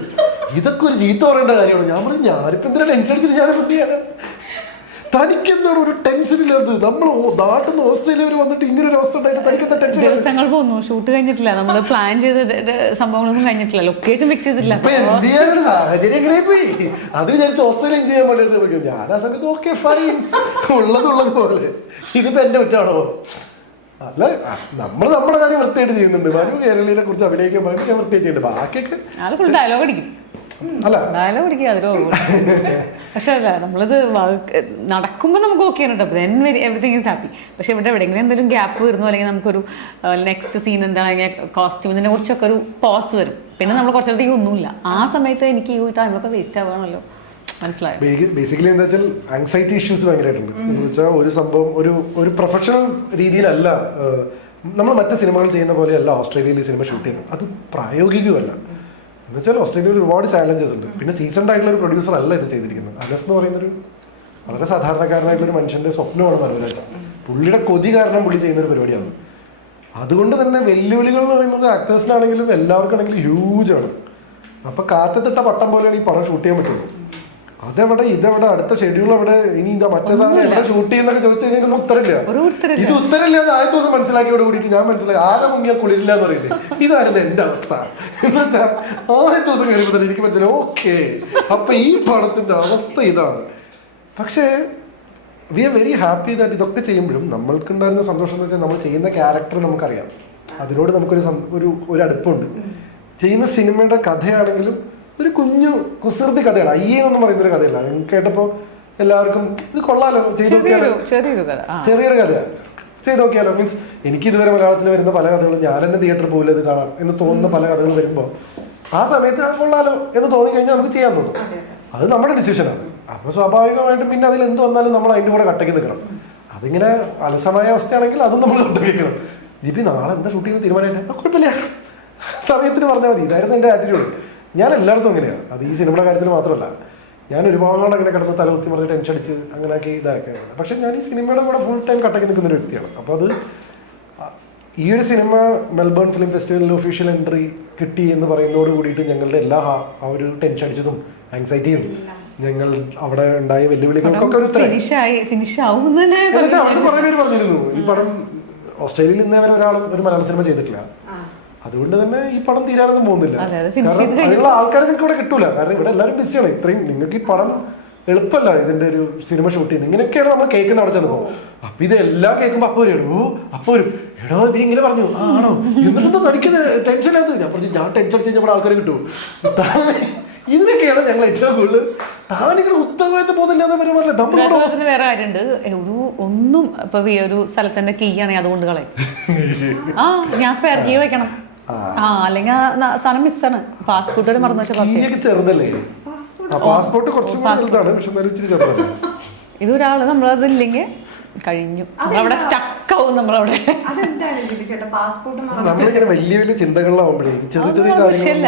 ഇതൊക്കെ ഒരു ചീത്ത പറയേണ്ട കാര്യമാണ്. ഞാൻ പറഞ്ഞു ഞാനിപ്പോ എന്തിനാ ടെൻഷൻ അടിച്ചിട്ട് ഞാൻ എന്ത് ചെയ്യാനാ? തനിക്കെന്താണ് ഒരു ടെൻഷൻ ഇല്ലാത്തത്? നമ്മൾ നാട്ടിൽ നിന്ന് ഓസ്ട്രേലിയ വരെ വന്നിട്ട് ഇങ്ങനെ ഒരു അവസ്ഥ ഉണ്ടായിട്ട് തനിക്കെന്താ ടെൻഷൻ? ദിവസങ്ങൾ പോകുന്നു, ഷൂട്ട് കഴിഞ്ഞിട്ടില്ല, നമ്മൾ പ്ലാൻ ചെയ്ത സംഭവങ്ങളൊന്നും കഴിഞ്ഞിട്ടില്ല, ലൊക്കേഷൻ ഫിക്സ് ചെയ്തിട്ടില്ല. സാഹചര്യം എങ്ങനെ പോയി അത് വിചാരിച്ച് ഓസ്ട്രേലിയ ചെയ്യാൻ പറ്റുന്നത്. ഞാൻ ആ സമയത്ത് ഓക്കെ ഫൈൻ ഉള്ളത് പോലെ. ഇതിപ്പോ എന്റെ കുറ്റാണോ? അല്ല നമ്മൾ നമ്മുടെ കാര്യം വൃത്തിയായിട്ട് ചെയ്യുന്നുണ്ട്. മനു കേരളീനെ കുറിച്ച് അഭിനയിക്കാൻ പറയുമ്പോൾ ഞാൻ വൃത്തിയായി ചെയ്യുന്നുണ്ട്. ബാക്കിയൊക്കെ അത് ഫുൾ ഡയലോഗ് അടിക്കും. അല്ല ഡയലോഗ് അടിക്കുക അതിലോ. പക്ഷെ അല്ല നമ്മളിത് നടക്കുമ്പോൾ നമുക്ക് ഓക്കെ ആണ് കേട്ടോ, എവറിത്തിങ് ഈസ് ഹാപ്പി. പക്ഷെ ഇവിടെ എവിടെയെങ്കിലും എന്തെങ്കിലും ഗ്യാപ്പ് വരുന്നു, അല്ലെങ്കിൽ നമുക്കൊരു നെക്സ്റ്റ് സീൻ എന്താണ് കോസ്റ്റ്യൂം ഇതിനെ കുറിച്ചൊക്കെ ഒരു പോസ് വരും. പിന്നെ നമ്മൾ കുറച്ചധികം ഒന്നുമില്ല. ആ സമയത്ത് എനിക്ക് ഈ ടൈമൊക്കെ വേസ്റ്റ് ആവുകയാണല്ലോ. മനസ്സിലായോ? ബേസിക്കലി എന്താ വെച്ചാൽ ആങ്സൈറ്റി ഇഷ്യൂസ് ഭയങ്കരമായിട്ടുണ്ട്. എന്ന് വെച്ചാൽ ഒരു സംഭവം ഒരു പ്രൊഫഷണൽ രീതിയിലല്ല നമ്മൾ മറ്റ് സിനിമകൾ ചെയ്യുന്ന പോലെയല്ല ഓസ്ട്രേലിയയിൽ സിനിമ ഷൂട്ട് ചെയ്യുന്നത്. അത് പ്രായോഗികമല്ല. എന്ന് വെച്ചാൽ ഓസ്ട്രേലിയയിൽ ഒരുപാട് ചാലഞ്ചസ് ഉണ്ട്. പിന്നെ സീസൺഡ് ആയിട്ടുള്ള ഒരു പ്രൊഡ്യൂസർ അല്ല ഇത് ചെയ്തിരിക്കുന്നത്. അനസ് എന്ന് പറയുന്നൊരു വളരെ സാധാരണക്കാരനായിട്ടുള്ളൊരു മനുഷ്യന്റെ സ്വപ്നമാണ് മനോരാജ. പുള്ളിയുടെ കൊതി കാരണം പുള്ളി ചെയ്യുന്നൊരു പരിപാടിയാണ്. അതുകൊണ്ട് തന്നെ വെല്ലുവിളികൾ എന്ന് പറയുന്നത് ആക്ടേഴ്സിനാണെങ്കിലും എല്ലാവർക്കാണെങ്കിലും ഹ്യൂജ് ആണ്. അപ്പൊ കാറ്റത്തിട്ട പട്ടം പോലെയാണ് ഈ പടം ഷൂട്ട് ചെയ്യാൻ പറ്റുന്നത്. അതെവിടെ ഇതെവിടെ അടുത്ത ഷെഡ്യൂൾ എവിടെ ഇനി ഇതാ മറ്റേ സാധനം എവിടെ ഷൂട്ട് ചെയ്യുന്നൊക്കെ ചോദിച്ചു കഴിഞ്ഞാൽ ഉത്തരമില്ല. ഇത് ഉത്തരമില്ല എന്ന് ആദ്യ ദിവസം മനസ്സിലാക്കിയോട് കൂടിയിട്ട് ഞാൻ മനസ്സിലാക്കി ആകെ മുങ്ങിയ കുളിരില്ല എന്ന് പറയില്ലേ, ഇതായിരുന്നു എന്റെ അവസ്ഥ. എന്ന് വെച്ചാൽ ആദ്യ ദിവസം കഴിയുമ്പോൾ തന്നെ എനിക്ക് മനസ്സിലായി ഓക്കെ അപ്പൊ ഈ പടത്തിന്റെ അവസ്ഥ ഇതാണ്. പക്ഷേ we are very happy that ഇതൊക്കെ ചെയ്യുമ്പോഴും നമ്മൾക്കുണ്ടായിരുന്ന സന്തോഷം എന്ന് വെച്ചാൽ നമ്മൾ ചെയ്യുന്ന ക്യാരക്ടർ നമുക്കറിയാം, അതിനോട് നമുക്കൊരു ഒരു അടുപ്പമുണ്ട്. ചെയ്യുന്ന സിനിമയുടെ കഥയാണെങ്കിലും ഒരു കുഞ്ഞു കുസൃതി കഥയാണ്. എന്നൊന്നും പറയുന്നൊരു കഥയല്ല. കേട്ടപ്പോൾ എല്ലാവർക്കും ഇത് കൊള്ളാലോ, ചെയ്ത് നോക്കിയാലോ, ചെറിയൊരു കഥയാണ്, ചെയ്ത് നോക്കിയാലോ. മീൻസ് എനിക്ക് ഇതുവരെ മലയാളത്തിൽ വരുന്ന പല കഥകളും ഞാൻ തന്നെ തിയേറ്ററിൽ പോകില്ല ഇത് കാണാം എന്ന് തോന്നുന്ന പല കഥകൾ വരുമ്പോൾ ആ സമയത്ത് കൊള്ളാലോ എന്ന് തോന്നിക്കഴിഞ്ഞാൽ നമുക്ക് ചെയ്യാൻ തോന്നും. അത് നമ്മുടെ ഡിസിഷനാണ്. അപ്പോൾ സ്വാഭാവികമായിട്ടും പിന്നെ അതിൽ എന്ത് വന്നാലും നമ്മൾ അതിൻ്റെ കൂടെ കട്ടയ്ക്ക് നിൽക്കണം. അതിങ്ങനെ അലസമായ അവസ്ഥയാണെങ്കിൽ അതും നമ്മൾ കട്ടയ്ക്കണം. ജിപി നാളെ എന്താ ഷൂട്ട് ചെയ്യുന്ന തീരുമാനമായിട്ട് കുഴപ്പമില്ല, സമയത്തിന് പറഞ്ഞാൽ മതി. ഇതായിരുന്നു എൻ്റെ ആറ്റിറ്റ്യൂഡ്. ഞാൻ എല്ലായിടത്തും അങ്ങനെയാണ്. അത് ഈ സിനിമയുടെ കാര്യത്തിൽ മാത്രമല്ല. ഞാൻ ഒരുപാട് അങ്ങനെ കിടന്ന് തലകുത്തി പറഞ്ഞ് ടെൻഷൻ അടിച്ച് അങ്ങനെയാക്കി ഇതാക്കിയാണ്. പക്ഷെ ഞാൻ ഈ സിനിമയുടെ കൂടെ ഫുൾ ടൈം കട്ടയ്ക്ക് നിൽക്കുന്ന ഒരു വ്യക്തിയാണ്. അപ്പോൾ അത് ഈ ഒരു സിനിമ മെൽബൺ ഫിലിം ഫെസ്റ്റിവലിൽ ഒഫീഷ്യൽ എൻട്രി കിട്ടി എന്ന് പറയുന്നതോട് കൂടിയിട്ട് ഞങ്ങളുടെ എല്ലാ ആ ഒരു ടെൻഷൻ അടിച്ചതും ആങ്സൈറ്റിയും ഞങ്ങൾ അവിടെ ഉണ്ടായ വെല്ലുവിളികൾക്കൊക്കെ ഒരു അവിടെ കുറേ പേര് പറഞ്ഞിരുന്നു ഈ പടം ഓസ്ട്രേലിയയിൽ ഇന്നേ വരെ ഒരാളും ഒരു മലയാള സിനിമ ചെയ്തിട്ടില്ല. അതുകൊണ്ട് തന്നെ ഈ പടം തീരാനൊന്നും പോകുന്നില്ല. കാരണം അതിനുള്ള ആൾക്കാരെ നിങ്ങൾക്ക് ഇവിടെ കിട്ടൂല. കാരണം ഇവിടെ എല്ലാവരും ബിസിയാണ്. ഇത്രയും നിങ്ങൾക്ക് ഈ പടം എളുപ്പമല്ല ഇതിന്റെ ഒരു സിനിമ ഷൂട്ട് ചെയ്യുന്നത്. ഇങ്ങനെയൊക്കെയാണ് നമ്മൾ കേൾക്കുന്ന അവിടെ ചെന്ന് പോകും. അപ്പൊ ഇതെല്ലാം കേൾക്കുമ്പോ അപ്പൊ വരും എടോ ഇവര് ഇങ്ങനെ പറഞ്ഞു ആണോ എന്നിട്ട് തനിക്ക് ടെൻഷൻ ആയത്. ഞാൻ പറഞ്ഞു ഞാൻ ടെൻഷൻ അടിച്ച് കഴിഞ്ഞാൽ ആൾക്കാരെ കിട്ടും. ഇതിനൊക്കെയാണ് ഞങ്ങൾ ഏറ്റവും കൂടുതൽ താനിങ്ങനെ ഉത്തരവാദിത്തം പോകുന്നില്ല. വേറെ കാര്യമുണ്ട്, ഒന്നും ഇപ്പൊ ഒരു സ്ഥലത്തിന്റെ കീ ആണെങ്കിൽ അതുകൊണ്ട് കളയും. ഞാൻ സ്പെയർ കീ വെക്കണം. അല്ലെങ്കിൽ സാധനം മിസ്സാണ്. പാസ്പോർട്ട് മറന്നു. പക്ഷെ ചെറുതല്ലേ പാസ്പോർട്ട് കുറച്ചും വലുതാണ്. പക്ഷെ ഇച്ചിരി ചെറുതല്ലേ. ഇതൊരാള് നമ്മളതില്ലെങ്കിൽ കഴിഞ്ഞു, നമ്മളവിടെ സ്റ്റക്കാവും. നമ്മളവിടെ നമ്മളിങ്ങനെ വലിയ വലിയ ചിന്തകളിലാവുമ്പോഴേ ചെറിയ ചെറിയ കാര്യങ്ങൾ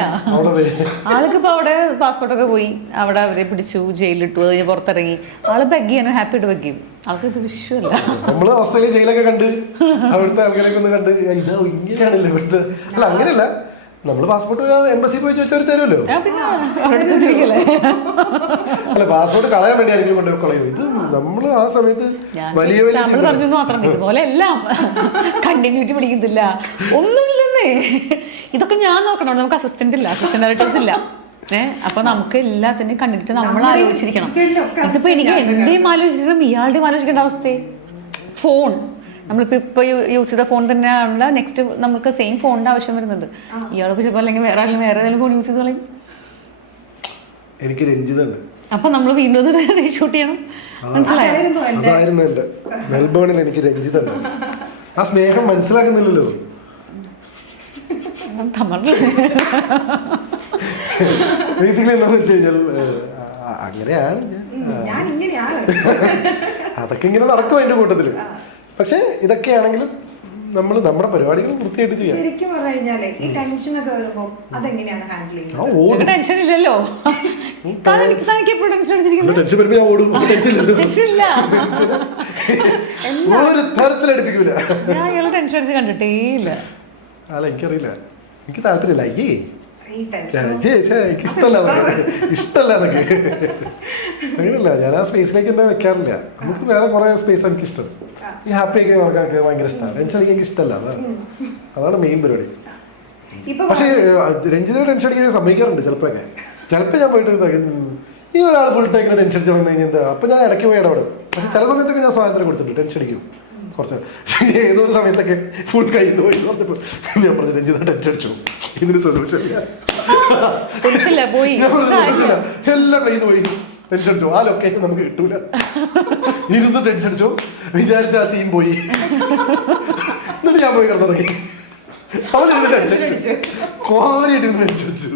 ആൾക്ക് ഇപ്പൊ അവിടെ പാസ്പോർട്ടൊക്കെ പോയി, അവിടെ അവരെ പിടിച്ചു, ജയിലിലിട്ടു, അത് പുറത്തിറങ്ങി. ആള് ബഗ് ചെയ്യാനും ഹാപ്പി ആയിട്ട് ബഗ് ചെയ്യും. ആൾക്ക് ഇത് വിഷയമല്ല. നമ്മള് ഓസ്ട്രേലിയ ജയിലൊക്കെ കണ്ട് അവിടുത്തെ ആൾക്കാരൊക്കെ ഒന്ന് കണ്ട് ഇതാ ഇങ്ങനെയാണല്ലോ ഇവിടുത്തെ. അല്ല അങ്ങനെയല്ല, നമ്മള് പാസ്പോർട്ട് എംബസി പോയി ചോദിച്ചവർ തരുമല്ലോ. അല്ല പാസ്പോർട്ട് കളയാൻ വേണ്ടി ആരെങ്കിലും കൊണ്ട് കളയോ? ഇത് നമ്മള് ആ സമയത്ത് വലിയ പറഞ്ഞു മാത്രം. ഇതുപോലെ എല്ലാം കണ്ടിന്യൂറ്റി പിടിക്കുന്നില്ല, ഒന്നുമില്ലെന്നേ. ഇതൊക്കെ ഞാൻ നോക്കണം. നമുക്ക് അസിസ്റ്റന്റ് ഇല്ല, അസിസ്റ്റന്റ് ഡയറക്ടേഴ്സ് ഇല്ല. അപ്പൊ നമുക്ക് എല്ലാത്തിനും കണ്ടിട്ട് നമ്മൾ ആലോചിച്ചിരിക്കണം. ഇതിപ്പോ എനിക്ക് എന്റെയും ആലോചിച്ചിട്ടും ഇയാളുടെയും ആലോചിക്കേണ്ട അവസ്ഥയെ. ഫോൺ നമ്മളിപ്പോ യൂസ് ചെയ്ത ഫോൺ തന്നെയാണല്ലോ നെക്സ്റ്റ് നമുക്ക് സെയിം ഫോണിന്റെ ആവശ്യം വരുന്നുണ്ട്. ഇയാൾക്ക് ചിലപ്പോൾ അല്ലെങ്കിൽ വേറെ ആരെങ്കിലും വേറെ ഏതെങ്കിലും ഫോൺ യൂസ് ചെയ്ത് കളയും. എനിക്ക് രഞ്ജിതുണ്ട്. അപ്പൊ നമ്മൾ വീണ്ടും ഷൂട്ട് ചെയ്യണം. അതായിരുന്നു എന്റെ മെൽബേണിൽ എനിക്ക് രഞ്ജിതുണ്ട്. ആ സ്നേഹം മനസ്സിലാക്കുന്നില്ലല്ലോ. ബേസിക്കലി എന്താന്ന് വെച്ച് കഴിഞ്ഞാൽ അങ്ങനെയാണ്. അതൊക്കെ ഇങ്ങനെ നടക്കും അതിന്റെ കൂട്ടത്തില്. പക്ഷെ ഇതൊക്കെയാണെങ്കിലും നമ്മൾ നമ്മുടെ പരിപാടികൾ വൃത്തിയായിട്ട് ചെയ്യാം. ശരിക്കും പറഞ്ഞു കഴിഞ്ഞാൽ ഈ ടെൻഷൻ ഒക്കെ വരുമ്പോൾ അതെങ്ങനെയാണ് ഹാൻഡിൽ ചെയ്യുന്നത്? ടെൻഷൻ ഇല്ലല്ലോ. ടെൻഷൻ വരുമ്പോ ഞാൻ ഓടും. ഒരു തരത്തിലടുപ്പിക്കൂല. ഞാൻ ഇയാളെ ടെൻഷൻ അടിച്ച് കണ്ടിട്ടേ ഇല്ല. അല്ല എനിക്കറിയില്ല, എനിക്ക് താല്പര്യമില്ല. അയ്യേ എനിക്ക് ഇഷ്ടമല്ല അതൊക്കെ. അങ്ങനെയല്ല, ഞാൻ ആ സ്പേസിലേക്ക് എന്നെ വെക്കാറില്ല. നമുക്ക് വേറെ കുറെ സ്പേസ് എനിക്ക് ഇഷ്ടം. ഈ ഹാപ്പി ഒക്കെ നോക്കാനൊക്കെ ഭയങ്കര ഇഷ്ടമാണ്. ടെൻഷൻ അടിക്കാൻ എനിക്ക് ഇഷ്ടമല്ല. അതാണ് മെയിൻ പരിപാടി. പക്ഷേ രഞ്ജിത ടെൻഷൻ അടിക്കാൻ സമ്മതിക്കാറുണ്ട് ചിലപ്പോഴൊക്കെ. ചിലപ്പോൾ ഞാൻ പോയിട്ട് ഈ ഒരാൾ ഫുൾ ടൈം ടെൻഷൻ അടിച്ചു വന്നു കഴിഞ്ഞാൽ എന്താ, അപ്പൊ ഞാൻ ഇടയ്ക്ക് പോയി ഇടപെടും. പക്ഷെ ചില സമയത്തൊക്കെ ഞാൻ സ്വാതന്ത്ര്യം കൊടുത്തിട്ടുണ്ട്. ടെൻഷൻ അടിക്കും കുറച്ച്. ഏതോ ഒരു സമയത്തൊക്കെ ഫുൾ കയ്യിൽ പോയി പറഞ്ഞപ്പോ ഞാൻ പറഞ്ഞു രഞ്ജിത ടെൻഷൻ അടിച്ചു, ഇതിന് സൊല്യൂഷൻ എല്ലാം കയ്യിൽ പോയി. ടെൻഷൻ അടിച്ചോ, ആ ലൊക്കേഷൻ നമുക്ക് കിട്ടൂല. ഇരുന്ന് ടെൻഷൻ അടിച്ചോ, വിചാരിച്ച ആ സീൻ പോയി. എന്നിട്ട് ഞാൻ പോയി കിടന്നിറങ്ങി. അവളിരുന്ന് ടെൻഷൻ അടിച്ചു, കോരിയിട്ടിരുന്ന് ടെൻഷൻ അടിച്ചു.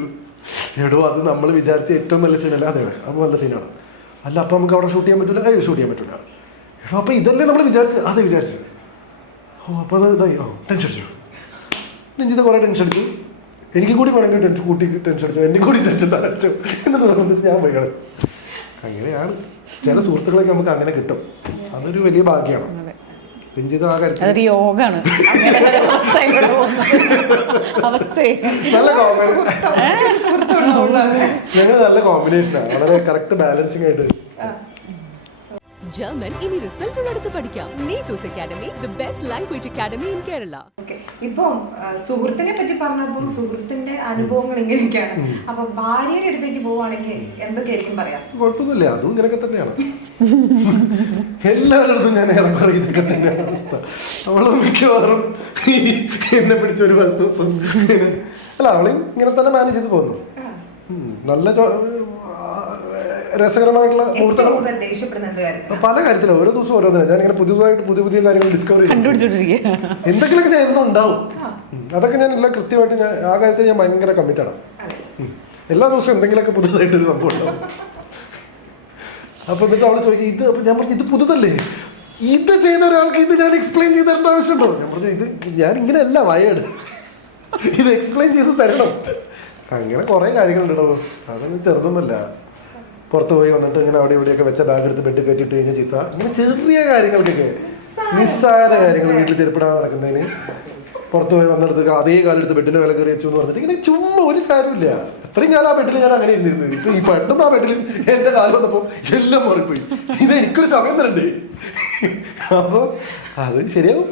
എടോ അത് നമ്മൾ വിചാരിച്ച ഏറ്റവും നല്ല സീനല്ല. അതെ അത് നല്ല സീനാണ്. അല്ല അപ്പൊ നമുക്ക് അവിടെ ഷൂട്ട് ചെയ്യാൻ പറ്റൂല, ഷൂട്ട് ചെയ്യാൻ പറ്റൂല. എടോ അപ്പൊ ഇതല്ലേ നമ്മൾ വിചാരിച്ചത്? അതെ വിചാരിച്ചത്. ഓ അപ്പൊ അത് ഇതായി. ടെൻഷൻ അടിച്ചു. രഞ്ജിത കുറെ ടെൻഷൻ അടിച്ചു. എനിക്ക് കൂടി വേണമെങ്കിൽ ടെൻഷൻ കൂട്ടി ടെൻഷൻ അടിച്ചു, എന്നെ കൂടി ടെൻഷൻ തടച്ചു. എന്നിട്ട് ഞാൻ പോയി കിടക്കും. അങ്ങനെയാണ് ചില സുഹൃത്തുക്കളൊക്കെ നമുക്ക് അങ്ങനെ കിട്ടും. അതൊരു വലിയ ഭാഗ്യമാണ്. രഞ്ജിത ആ കാര്യത്തിൽ ഞങ്ങൾ നല്ല കോമ്പിനേഷനാണ്. വളരെ കറക്റ്റ് ബാലൻസിങ് ആയിട്ട്. ജർമ്മൻ ഇനി റിസൾട്ടുകളെടുത്ത് പഠിക്കാം. Neethus academy, the best language academy in Kerala. ഇപ്പൊ സുഹൃത്തിനെ പറ്റി പറഞ്ഞപ്പോൾ സുഹൃത്തിന്റെ അനുഭവങ്ങൾ ഇങ്ങനെയൊക്കെയാണ്. അപ്പൊ ഭാര്യയുടെ അടുത്തേക്ക് പോവാണെങ്കിൽ എന്തൊക്കെയായിരിക്കും പറയാം? കുഴപ്പമൊന്നുമില്ല, അതും ഇങ്ങനെയൊക്കെ തന്നെയാണ്. എല്ലാവരുടെ ഞാൻ ഏറെക്കുറെ ഇതൊക്കെ തന്നെയാണ് അവസ്ഥ. അവള് മിക്കവാറും എന്നെ പിടിച്ചൊരു ദിവസം അല്ല അവളെയും ഇങ്ങനെ തന്നെ മാനേജ് ചെയ്ത് പോകുന്നു. നല്ല രസകരമായിട്ടുള്ള പല കാര്യത്തിലും ഓരോ ദിവസം ഓരോന്നിനും ഞാനിങ്ങനെ പുതിയതായിട്ട് പുതിയ കാര്യങ്ങൾ ഡിസ്കവർ ചെയ്യും. എന്തെങ്കിലുമൊക്കെ ചെയ്യുന്നുണ്ടാവും. അതൊക്കെ ഞാൻ എല്ലാം കൃത്യമായിട്ട് ഞാൻ ആ കാര്യത്തിൽ ഞാൻ ഭയങ്കര കമ്മിറ്റാണ്. എല്ലാ ദിവസവും എന്തെങ്കിലുമൊക്കെ പുതുതായിട്ടൊരു സംഭവം ഉണ്ടാവും. അപ്പൊ എന്നിട്ട് അവള് ചോദിക്കും ഇത്. അപ്പൊ ഞാൻ പറഞ്ഞു ഇത് പുതുതല്ലേ, ഇത് ചെയ്യുന്ന ഒരാൾക്ക് ഇത് ഞാൻ എക്സ്പ്ലെയിൻ ചെയ്ത് തരേണ്ട ആവശ്യമുണ്ടോ? ഞാൻ പറഞ്ഞു ഇത് ഞാൻ ഇങ്ങനെയല്ല വയേട്, ഇത് എക്സ്പ്ലെയിൻ ചെയ്ത് തരണം. അങ്ങനെ കുറെ കാര്യങ്ങളുണ്ടോ. അതൊന്നും ചെറുതൊന്നുമല്ല. പുറത്ത് പോയി വന്നിട്ട് ഇങ്ങനെ അവിടെ ഇവിടെയൊക്കെ വെച്ച ബാഗ് എടുത്ത് ബെഡ് കയറ്റിട്ട് കഴിഞ്ഞ ചീത്ത, അങ്ങനെ ചെറിയ കാര്യങ്ങൾക്കൊക്കെ നിസ്സാര കാര്യങ്ങൾ വീട്ടിൽ ചെരുപ്പിടാതെ നടക്കുന്നതിന് പുറത്ത് പോയി വന്നെടുത്ത് അതേ കാലെടുത്ത് ബെഡിന്റെ വില കയറി വെച്ചു എന്ന് പറഞ്ഞിട്ട് ഇങ്ങനെ ചുമ്മാ ഒരു കാര്യമില്ല. അത്രയും കാലം ആ ബെഡിൽ ഞാൻ അങ്ങനെ ഇരുന്നിരുന്നത്. ഇപ്പൊ ഈ പെട്ടെന്ന് ആ ബെഡിൽ എന്റെ കാലം വന്നപ്പോ എല്ലാം മാറിപ്പോയി. ഇത് എനിക്കൊരു സമയം തരണ്ടേ? അപ്പൊ അത് ശരിയാവും,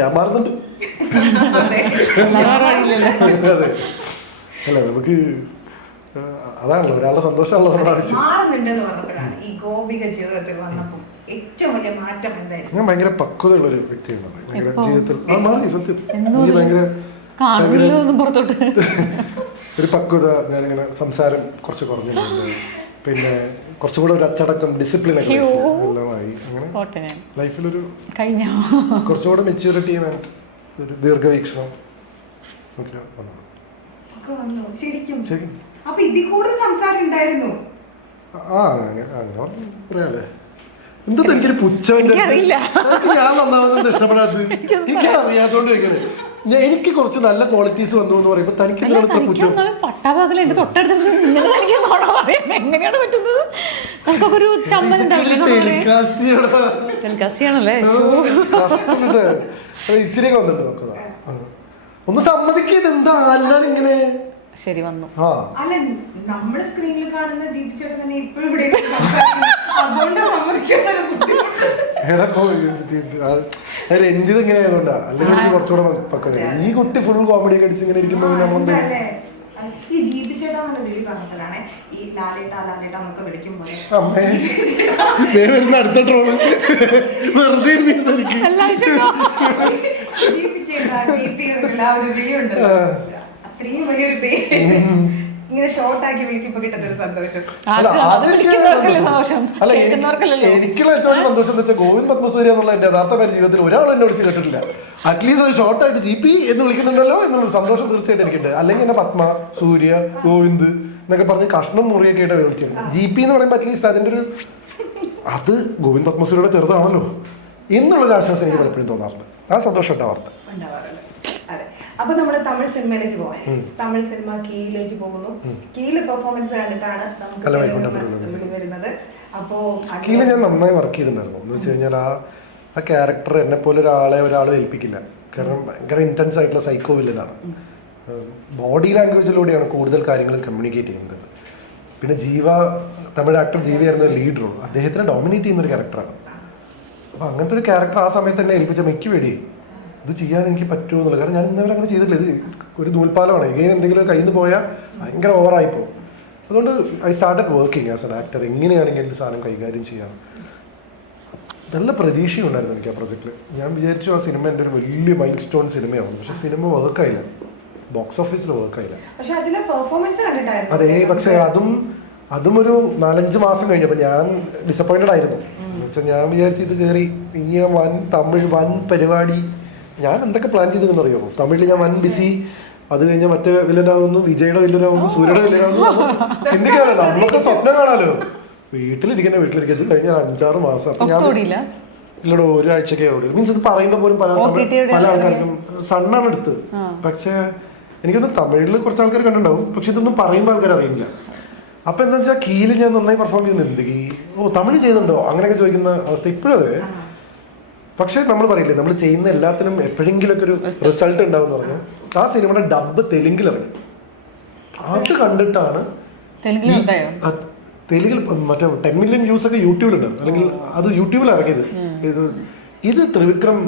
ഞാൻ മാറുന്നുണ്ട്. അതെ അല്ല നമുക്ക് അതാണല്ലോ ഒരാളുടെ സന്തോഷമാണല്ലോ നമ്മുടെ ആവശ്യം. ഞാൻ ഭയങ്കര പക്വതയുള്ള ഒരു വ്യക്തിയാണ്. ഭയങ്കര ജീവിതത്തിൽ മാറി സത്യം. എനിക്ക് ഭയങ്കര ഒരു പക്വത. ഞാനിങ്ങനെ സംസാരം കുറച്ച് കുറഞ്ഞിട്ടുണ്ട്. പിന്നെ കുറച്ചും കൂടെ ഒരു അച്ചടക്കം, ഡിസിപ്ലിൻ ഒക്കെ എല്ലാമായി. അങ്ങനെ ലൈഫിലൊരു കുറച്ചും കൂടെ മെച്യൂരിറ്റി, ഒരു ദീർഘവീക്ഷണം പറയാല്ലേ. എന്താ എനിക്കൊരു പുച്ഛന്റെ ഞാൻ നന്നാവുന്നത് ഇഷ്ടപ്പെടാത്തത് എനിക്ക് അറിയാത്തോണ്ട് ചോദിക്കണേ. എനിക്ക് കുറച്ച് നല്ല ക്വാളിറ്റീസ് വന്നു എന്ന് പറയുമ്പോ തനിക്ക് പട്ടാഭാഗം എന്റെ തൊട്ടടുത്ത് എങ്ങനെയാണ് പറ്റുന്നത്? നമുക്കൊരു ഇച്ചിരിയൊക്കെ വന്നിട്ട് നോക്കുക. ഒന്ന് സമ്മതിക്കത് എന്താ എല്ലാരും ഇങ്ങനെ ശരി വന്നു. അല്ല നമ്മുടെ സ്ക്രീനിൽ കാണുന്ന ജീവിച്ചേട്ടൻ തന്നെ ഇപ്പോഴും ഇവിടെ രഞ്ജിത് ഇങ്ങനെ ആയതുകൊണ്ടാ. അല്ലെങ്കിൽ കുറച്ചുകൂടെ പക്വത. ഈ കുട്ടി ഫുൾ കോമഡി ഒക്കെ അടിച്ച് ഇങ്ങനെ ഇരിക്കുമ്പോ ഈ ജീവിച്ചേട്ടാന്നുള്ള വിളി പറഞ്ഞപ്പോഴാണ് ഈ ലാലേട്ടാ നമുക്ക് വിളിക്കുമ്പോൾ അടുത്ത ട്രോള് വെറുതെ ഒരു വിളി ഉണ്ടല്ലോ, അത്രയും വലിയൊരു പേര് ഇങ്ങനെ ഷോർട്ട് ആക്കി വിളിക്കുമ്പോ കിട്ടുന്നൊരു സന്തോഷം. എനിക്കുള്ള ഏറ്റവും സന്തോഷം എന്ന് വെച്ചാൽ ഗോവിന്ദ് പത്മസൂര്യ എന്നുള്ള എന്റെ യഥാർത്ഥ പേര് ജീവിതത്തിൽ ഒരാൾ എന്നെ വിളിച്ച് കേട്ടിട്ടില്ല. അറ്റ്ലീസ്റ്റ് അത് ഷോർട്ടായിട്ട് GP എന്ന് വിളിക്കുന്നുണ്ടല്ലോ എന്നുള്ള സന്തോഷം തീർച്ചയായിട്ടും എനിക്കുണ്ട്. അല്ലെങ്കിൽ എന്നെ പത്മ, സൂര്യ, ഗോവിന്ദ് എന്നൊക്കെ പറഞ്ഞ് കഷ്ണം മുറിയൊക്കെ ആയിട്ട് വിളിച്ചിരുന്നു. GP എന്ന് പറയുമ്പോൾ അറ്റ്ലീസ്റ്റ് അതിന്റെ ഒരു അത് ഗോവിന്ദ് പത്മസൂര്യയുടെ ചെറുതാണല്ലോ എന്നുള്ളൊരു ആശ്വാസം എനിക്ക് പലപ്പോഴും തോന്നാറുണ്ട്. ആ സന്തോഷം ഉണ്ടാവാറുണ്ട്. അപ്പൊ നമ്മള് തമിഴ് സിനിമയിലേക്ക് പോവാൻ, തമിഴ് സിനിമ കീയിലേക്ക് പോകുന്നു. കീയിലെ പെർഫോമൻസ് കണ്ടിട്ടാണ് നമുക്ക് വരുന്നത്. അപ്പോ കീയില് ഞാൻ നന്നായി വർക്ക് ചെയ്തിട്ടുണ്ടായിരുന്നു. എന്ന് വെച്ച് കഴിഞ്ഞാൽ ആ ക്യാരക്ടർ എന്നെ പോലെ ഒരാളും ഏൽപ്പിക്കില്ല. കാരണം ഭയങ്കര ഇന്റൻസ് ആയിട്ടുള്ള സൈക്കോ വില്ലനാണ്. ബോഡി ലാംഗ്വേജിലൂടെയാണ് കൂടുതൽ കാര്യങ്ങൾ കമ്മ്യൂണിക്കേറ്റ് ചെയ്യുന്നത്. പിന്നെ തമിഴ് ആക്ടർ ജീവയായിരുന്നു ലീഡ് റോൾ. അദ്ദേഹത്തിനെ ഡോമിനേറ്റ് ചെയ്യുന്ന ഒരു ക്യാരക്ടറാണ്. അപ്പൊ അങ്ങനത്തെ ഒരു ക്യാരക്ടർ ആ സമയത്ത് തന്നെ ഏൽപ്പിച്ച മിക്ക പേടി ഇത് ചെയ്യാൻ എനിക്ക് പറ്റുമോ എന്നുള്ളത്. കാരണം ഞാൻ ഇന്നവരെ അങ്ങനെ ചെയ്തിട്ടില്ല. ഇത് ഒരു നൂൽപ്പാലമാണ്. ഇങ്ങനെ എന്തെങ്കിലും കയ്യിൽ നിന്ന് പോയാൽ ഭയങ്കര ഓവറായിപ്പോ. അതുകൊണ്ട് I started working as an actor. എങ്ങനെയാണെങ്കിൽ എൻ്റെ സാധനം കൈകാര്യം ചെയ്യാം. നല്ല പ്രതീക്ഷയുണ്ടായിരുന്നു എനിക്ക് ആ പ്രൊജക്റ്റിൽ. ഞാൻ വിചാരിച്ചു ആ സിനിമ എൻ്റെ ഒരു വലിയ മൈൽ സ്റ്റോൺ സിനിമയാവും. പക്ഷെ സിനിമ വർക്കായില്ല, ബോക്സ് ഓഫീസിൽ വർക്കായില്ല. അതെ, പക്ഷെ അതും ഒരു 4-5 മാസം കഴിഞ്ഞപ്പോൾ ഞാൻ ഡിസപ്പോയിന്റഡ് ആയിരുന്നു. എന്ന് വെച്ചാൽ ഞാൻ വിചാരിച്ചു ഇത് കയറി ഈ തമിഴ് വൻ പരിപാടി. ഞാൻ എന്തൊക്കെ പ്ലാൻ ചെയ്തെന്ന് അറിയാമോ? തമിഴിൽ ഞാൻ വൻ ബിസി. അത് കഴിഞ്ഞാൽ മറ്റേ വില്ലനാവുന്നു, വിജയുടെ വില്ലനാവുന്നു, സൂര്യയുടെ വില്ലനാവുന്നു. എന്തൊക്കെയാണ് നമുക്ക് സ്വപ്നം കാണാലോ. വീട്ടിലിരിക്കുന്നത് ഇത് കഴിഞ്ഞ 5-6 മാസം. അപ്പൊ ഞാൻ ഇല്ലടോ ഒരാഴ്ചക്കേ ഓടി. മീൻസ് ഇത് പറയുമ്പോ പോലും പല ആൾക്കാർക്കും സണ്ണാണ് എടുത്ത്. പക്ഷെ എനിക്കൊന്ന് തമിഴിൽ കുറച്ച് ആൾക്കാർ കണ്ടിട്ടുണ്ടാവും. പക്ഷെ ഇതൊന്നും പറയുമ്പോൾ ആൾക്കാർ അറിയില്ല. അപ്പൊ എന്താ വെച്ചാൽ കീയിൽ ഞാൻ നന്നായി പെർഫോം ചെയ്യുന്നത്. എന്ത് തമിഴ് ചെയ്യുന്നുണ്ടോ അങ്ങനെയൊക്കെ ചോദിക്കുന്ന അവസ്ഥ ഇപ്പോഴും അതെ. പക്ഷെ നമ്മൾ പറയില്ലേ, നമ്മൾ ചെയ്യുന്ന എല്ലാത്തിനും എപ്പോഴെങ്കിലൊക്കെ ഒരു റിസൾട്ട് ഉണ്ടാവും എന്ന് പറഞ്ഞു. ആ സിനിമയുടെ ഡബ് തെലുങ്കിലിറങ്ങി. അത് കണ്ടിട്ടാണ് തെലുങ്കിൽ മറ്റേ 10 മില്യൺ വ്യൂസ് ഒക്കെ യൂട്യൂബിലുണ്ട്. അല്ലെങ്കിൽ അത് യൂട്യൂബിൽ ഇറങ്ങിയത്. ഇത് ത്രിവിക്രം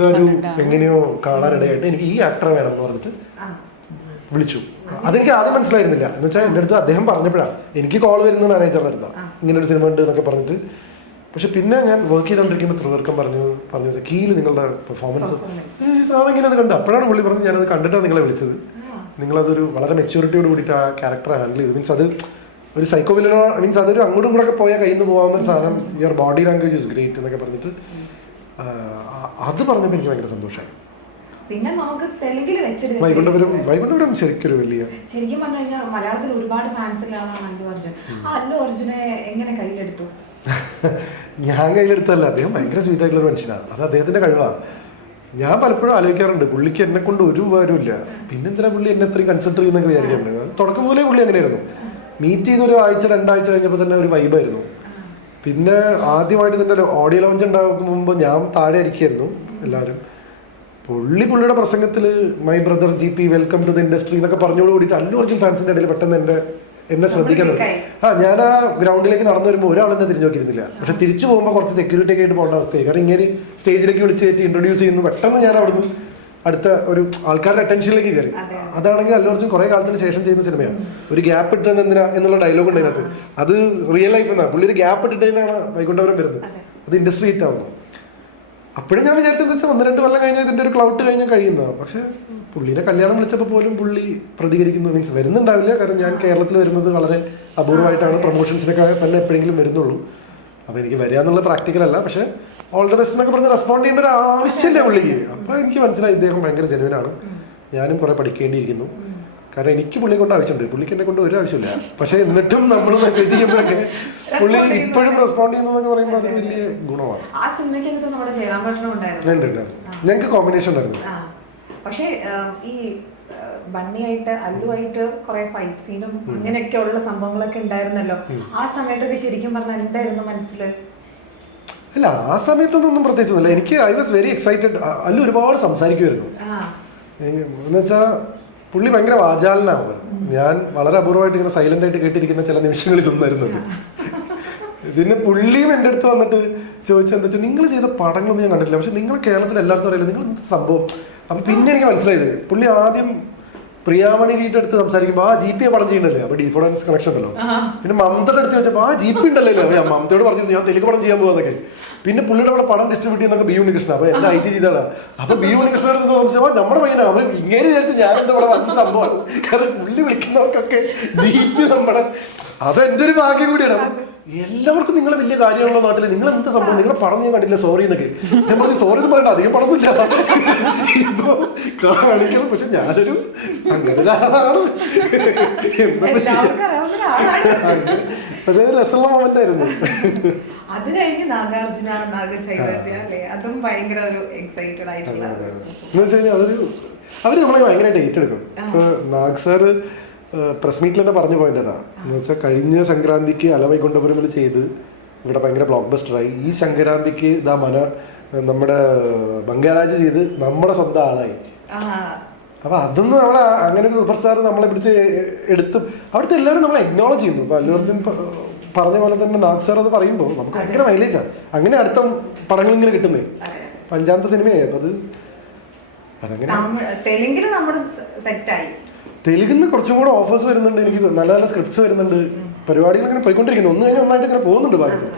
ഗാരു എങ്ങനെയോ കാണാനിടയായിട്ട് എനിക്ക് ഈ ആക്ടറെ വേണം എന്ന് പറഞ്ഞിട്ട് വിളിച്ചു. അതെനിക്ക് ആദ്യം മനസ്സിലായിരുന്നില്ല. എന്ന് വെച്ചാൽ എൻ്റെ അടുത്ത് അദ്ദേഹം പറഞ്ഞപ്പോഴാണ് എനിക്ക് കോൾ വരുന്ന മാനേജറിൻ്റെ അടുത്താണ്, ഇങ്ങനെ ഒരു സിനിമ ഉണ്ട് എന്നൊക്കെ പറഞ്ഞിട്ട്. പക്ഷെ പിന്നെ ഞാൻ വർക്ക് ചെയ്തോണ്ടിരിക്കുമ്പോൾ ത്രിവർക്കം പറഞ്ഞു കീയിൽ നിങ്ങളുടെ പെർഫോമൻസ് സാറിങ്ങനെ അത് കണ്ടു. അപ്പോഴാണ് പുള്ളി പറഞ്ഞത് ഞാനത് കണ്ടിട്ടാണ് നിങ്ങളെ വിളിച്ചത്. നിങ്ങളതൊരു വളരെ മെച്യൂരിറ്റിയോട് കൂടിയിട്ട് ആ ക്യാരക്ടർ ഹാൻഡിൽ ചെയ്തു. മീൻസ് അത് ഒരു സൈക്കോ വില്ലനോ മീൻസ് അതൊരു അങ്ങോട്ടും കൂടെ ഒക്കെ പോയാൽ കയ്യിൽ നിന്ന് പോകാവുന്ന ഒരു സാധനം, your body language is great എന്നൊക്കെ പറഞ്ഞിട്ട് അത് പറഞ്ഞപ്പോൾ എനിക്ക് ഭയങ്കര സന്തോഷമായി. പിന്നെ നമുക്ക് തെലുങ്കിൽ വെച്ചിട്ട് വൈകുണ്ഠപുരം ശരിക്കൊരു വലിയ, ശരിക്കും പറഞ്ഞു കഴിഞ്ഞാൽ മലയാളത്തിൽ ഒരുപാട് ഫാൻസ് ഉള്ള ആളാണ് അല്ലു അർജുൻ. ആ അല്ലു അർജുനെ എങ്ങനെ കയ്യിലെടുത്തു? ഞാൻ കയ്യിലെടുത്തല്ല, അദ്ദേഹം ഭയങ്കര സ്വീറ്റ് ആയിട്ടുള്ള ഒരു മനുഷ്യനാണ്. അത് അദ്ദേഹത്തിന്റെ കഴിവാണ്. ഞാൻ പലപ്പോഴും ആലോചിക്കാറുണ്ട്, പുള്ളിക്ക് എന്നെ കൊണ്ട് ഒരു ഉപകാരമില്ല, പിന്നെന്തിനാ പുള്ളി എന്നെ അത്രയും കൺസിഡർ ചെയ്യുന്നൊക്കെ വിചാരിക്കാറുണ്ട്. തുടക്കം മുതലേ പുള്ളി അങ്ങനെയായിരുന്നു. മീറ്റ് ചെയ്ത് ഒരു ആഴ്ച 2 ആഴ്ച കഴിഞ്ഞപ്പോൾ തന്നെ ഒരു വൈബായിരുന്നു. പിന്നെ ആദ്യമായിട്ട് ഇതിൻ്റെ ഓഡിയോ ലോഞ്ച് ഉണ്ടാകും മുമ്പ് ഞാൻ താഴെ ഇരിക്കുകയായിരുന്നു. എല്ലാവരും പുള്ളിയുടെ പ്രസംഗത്തിൽ my brother GP welcome to the industry എന്നൊക്കെ പറഞ്ഞോട് കൂടിയിട്ട് അല്ലു അർജുൻ ഫാൻസിന്റെ ഇടയിൽ പെട്ടെന്ന് എന്നെ ശ്രദ്ധിക്കുന്നത്. ഞാൻ ആ ഗ്രൗണ്ടിലേക്ക് നടന്നു വരുമ്പോൾ ഒരാൾ എന്നെ തിരിഞ്ഞു നോക്കിയിരുന്നില്ല. പക്ഷെ തിരിച്ചു പോകുമ്പോൾ കുറച്ച് സെക്യൂരിറ്റി ഒക്കെ ആയിട്ട് പോകേണ്ട അവസ്ഥയായി. കാരണം ഇങ്ങനെ സ്റ്റേജിലേക്ക് വിളിച്ച് കയറ്റി ഇൻട്രൊഡ്യൂസ് ചെയ്യുന്നു. പെട്ടെന്ന് ഞാൻ അവിടുന്ന് അടുത്ത ഒരു ആൾക്കാരുടെ അറ്റൻഷനിലേക്ക് കയറി. അതാണെങ്കിൽ അല്ലു അർജുൻ കുറെ കാലത്തിന് ശേഷം ചെയ്യുന്ന സിനിമയാണ്. ഒരു ഗ്യാപ്പ് ഇട്ടത് എന്തിനാ എന്നുള്ള ഡയലോഗ് ഉണ്ട് അതിനകത്ത്. അത് റിയൽ ലൈഫ് എന്നാണ്. പുള്ളി ഒരു ഗ്യാപ്പ് ഇട്ടിട്ടാണ് വൈകുണ്ഠപുരം വരുന്നത്. അത് ഇൻഡസ്ട്രി ഹിറ്റ് ആവുന്നു. അപ്പോഴും ഞാൻ വിചാരിച്ചെന്ന് വെച്ചാൽ 1-2 കൊല്ലം കഴിഞ്ഞാൽ ഇതിന്റെ ഒരു ക്ലൗട്ട് കഴിഞ്ഞാൽ കഴിയുന്നതാണ്. പക്ഷെ പുള്ളിനെ കല്യാണം വിളിച്ചപ്പോൾ പോലും പുള്ളി പ്രതികരിക്കുന്നു. മീൻസ് വരുന്നുണ്ടാവില്ല, കാരണം ഞാൻ കേരളത്തിൽ വരുന്നത് വളരെ അപൂർവമായിട്ടാണ്. പ്രൊമോഷൻസിനൊക്കെ തന്നെ എപ്പോഴെങ്കിലും വരുന്നുള്ളൂ. അപ്പോൾ എനിക്ക് വരിക എന്നുള്ള പ്രാക്ടിക്കൽ അല്ല. പക്ഷെ ഓൾ ദ ബെസ്റ്റ് എന്നൊക്കെ പറഞ്ഞ് റെസ്പോണ്ട് ചെയ്യേണ്ട ഒരു ആവശ്യമില്ല പുള്ളിക്ക്. അപ്പോൾ എനിക്ക് മനസ്സിലായി ഇദ്ദേഹം ഭയങ്കര ജെനുവിനാണ്. ഞാനും കുറെ പഠിക്കേണ്ടിയിരിക്കുന്നു. കാരണം എനിക്ക് പുള്ളിയെ കൊണ്ട് ആവശ്യമുണ്ട്, പുള്ളിക്ക് എന്നെ കൊണ്ട് ഒരു ആവശ്യമില്ല. പക്ഷെ എന്നിട്ടും നമ്മൾ മെസ്സേജ് ചെയ്യുമ്പോഴൊക്കെ പുള്ളി ഇപ്പോഴും റെസ്പോണ്ട് ചെയ്യുന്നതെന്ന് പറയുമ്പോൾ അത് വലിയ ഗുണമാണ്. ആ സിനിമയ്ക്കകത്ത് നമ്മുടെ ജയറാംപട്ടണം ഉണ്ടായിരുന്നു. ഞങ്ങൾക്ക് കോമ്പിനേഷൻ ഉണ്ടായിരുന്നു. പക്ഷേ ഈ ബണ്ണിയായിട്ട് അല്ലുവായിട്ട് കുറെ ഫൈറ്റ് സീനും അങ്ങനെയൊക്കെ ഉള്ള സംഭവങ്ങളൊക്കെ ഉണ്ടായിരുന്നല്ലോ. ആ സമയത്തൊക്കെ ശരിക്കും പറഞ്ഞാൽ എന്തായിരുന്നു മനസ്സില്? അല്ല, ആ സമയത്തൊന്നും പ്രത്യേകിച്ചൊന്നുമില്ല. എനിക്ക് I was very excited. Allu ഒരുപാട് സംസാരിക്കുമായിരുന്നു. എന്നുവെച്ചാൽ പുള്ളി ഭയങ്കര വാചാലനാവുമായിരുന്നു. ഞാൻ വളരെ അപൂർവമായിട്ട് ഇങ്ങനെ സൈലന്റ് ആയിട്ട് കേട്ടിരിക്കുന്ന ചില നിമിഷങ്ങളിലൊന്നായിരുന്നു അത്. പിന്നെ പുള്ളിയും എൻ്റെ അടുത്ത് വന്നിട്ട് ചോദിച്ചത് എന്താ വെച്ചാൽ, നിങ്ങൾ ചെയ്ത പടങ്ങളൊന്നും ഞാൻ കണ്ടിട്ടില്ല, പക്ഷെ നിങ്ങൾ കേരളത്തിൽ എല്ലാവർക്കും അറിയില്ല, നിങ്ങൾ എന്ത് സംഭവം. അപ്പം പിന്നെ എനിക്ക് മനസ്സിലായത്, പുള്ളി ആദ്യം പ്രിയാമണിയുടെ അടുത്ത് സംസാരിക്കുമ്പോൾ ആ GP പടം ചെയ്യണ്ടല്ലേ, അപ്പൊ ഡിഫോഡൻസ് കണക്ഷൻ ഉണ്ടല്ലോ. പിന്നെ മമതയുടെ അടുത്ത് വെച്ചപ്പോൾ ആ GP ഉണ്ടല്ലോ. മമതയോട് പറഞ്ഞു ഞാൻ തെലുങ്ക് പടം ചെയ്യാൻ പോകാന്നൊക്കെ. പിന്നെ പുള്ളിയുടെ അവിടെ പടം ഡിസ്ട്രിബ്യൂട്ട് ചെയ്യുന്നൊക്കെ ബി ഉണ്ണികൃഷ്ണൻ. അപ്പൊ എന്റെ IG ചെയ്താണ്. അപ്പൊ ബി ഉണ്ണികൃഷ്ണൻ അടുത്ത് ചോദിച്ചപ്പോൾ നമ്മുടെ പയ്യനാ. അപ്പൊ ഇങ്ങനെ വിചാരിച്ചു ഞാൻ എന്താ ഇവിടെ വന്ന സംഭവമാണ്. കാരണം പുള്ളി വിളിക്കുന്നവർക്കൊക്കെ GP നമ്മുടെ അതെന്റെ ഒരു ഭാഗ്യം കൂടിയാണ്. എല്ലാവർക്കും നിങ്ങൾ വലിയ കാര്യമുള്ള നാട്ടിൽ നിങ്ങൾ എന്ത് സംഭവം, നിങ്ങളുടെ പടം ഞാൻ കണ്ടില്ല സോറി എന്നൊക്കെ. ഞാൻ പറഞ്ഞു സോറി എന്ന് പറയണ്ട, അധികം പടമൊന്നുമില്ല ഇപ്പൊ കാണിക്കണം. പക്ഷെ ഞാനൊരു അങ്ങനെ ഒരാളാണ്. പക്ഷേ രസമുള്ള മൊമെന്റ് ആയിരുന്നു. അത് കഴിഞ്ഞ് നാഗാർജുന, നാഗചൈതന്യ അല്ലേ, അതും ഭയങ്കര ഒരു എക്സൈറ്റഡ് ആയിട്ടുള്ള എന്ന് വെച്ച് കഴിഞ്ഞാൽ അവര് നമ്മളെ ഭയങ്കരമായിട്ട് ഏറ്റെടുക്കും. ഇപ്പൊ നാഗ് സാറ് പ്രസ് മീറ്റിൽ തന്നെ പറഞ്ഞു പോയിന്റ് അതാ എന്ന് വെച്ചാൽ, കഴിഞ്ഞ സംക്രാന്തിക്ക് അലവൈകുണ്ഠപുരമിൽ ചെയ്ത് ഇവിടെ ഭയങ്കര ബ്ലോക്ക് ബസ്റ്ററായി. ഈ സംക്രാന്തിക്ക് നമ്മുടെ ബംഗാരാജ് ചെയ്ത് നമ്മുടെ സ്വന്തം ആളായി. അപ്പൊ അതൊന്നും അവിടെ അങ്ങനെ ഒരു സൂപ്പർ സ്റ്റാർ നമ്മളെ പിടിച്ച് എടുത്തും അവിടുത്തെ എല്ലാവരും നമ്മളെ എക്നോളജ് ചെയ്യുന്നു. ഇപ്പൊ അല്ലു അർജുൻ പറഞ്ഞ പോലെ തന്നെ നാഗ് സാർ അത് പറയുമ്പോൾ നമുക്ക് ഭയങ്കര മൈലേജാണ്. അങ്ങനെ അടുത്ത പടങ്ങൾ ഇങ്ങനെ കിട്ടുന്നേ. 5ാമത്തെ സിനിമയായി. അപ്പൊ അതങ്ങനെ തെലുങ്കില് നമ്മുടെ സെറ്റായി. തെലുങ്കിന്ന് കുറച്ചും കൂടെ ഓഫേഴ്സ് വരുന്നുണ്ട്. എനിക്ക് നല്ല നല്ല സ്ക്രിപ്റ്റ്സ് വരുന്നുണ്ട്. പരിപാടികൾ ഇങ്ങനെ പോയിക്കൊണ്ടിരിക്കുന്നു. ഒന്ന് കഴിഞ്ഞാൽ ഒന്നായിട്ട് ഇങ്ങനെ പോകുന്നുണ്ട് ഭാഗത്ത്.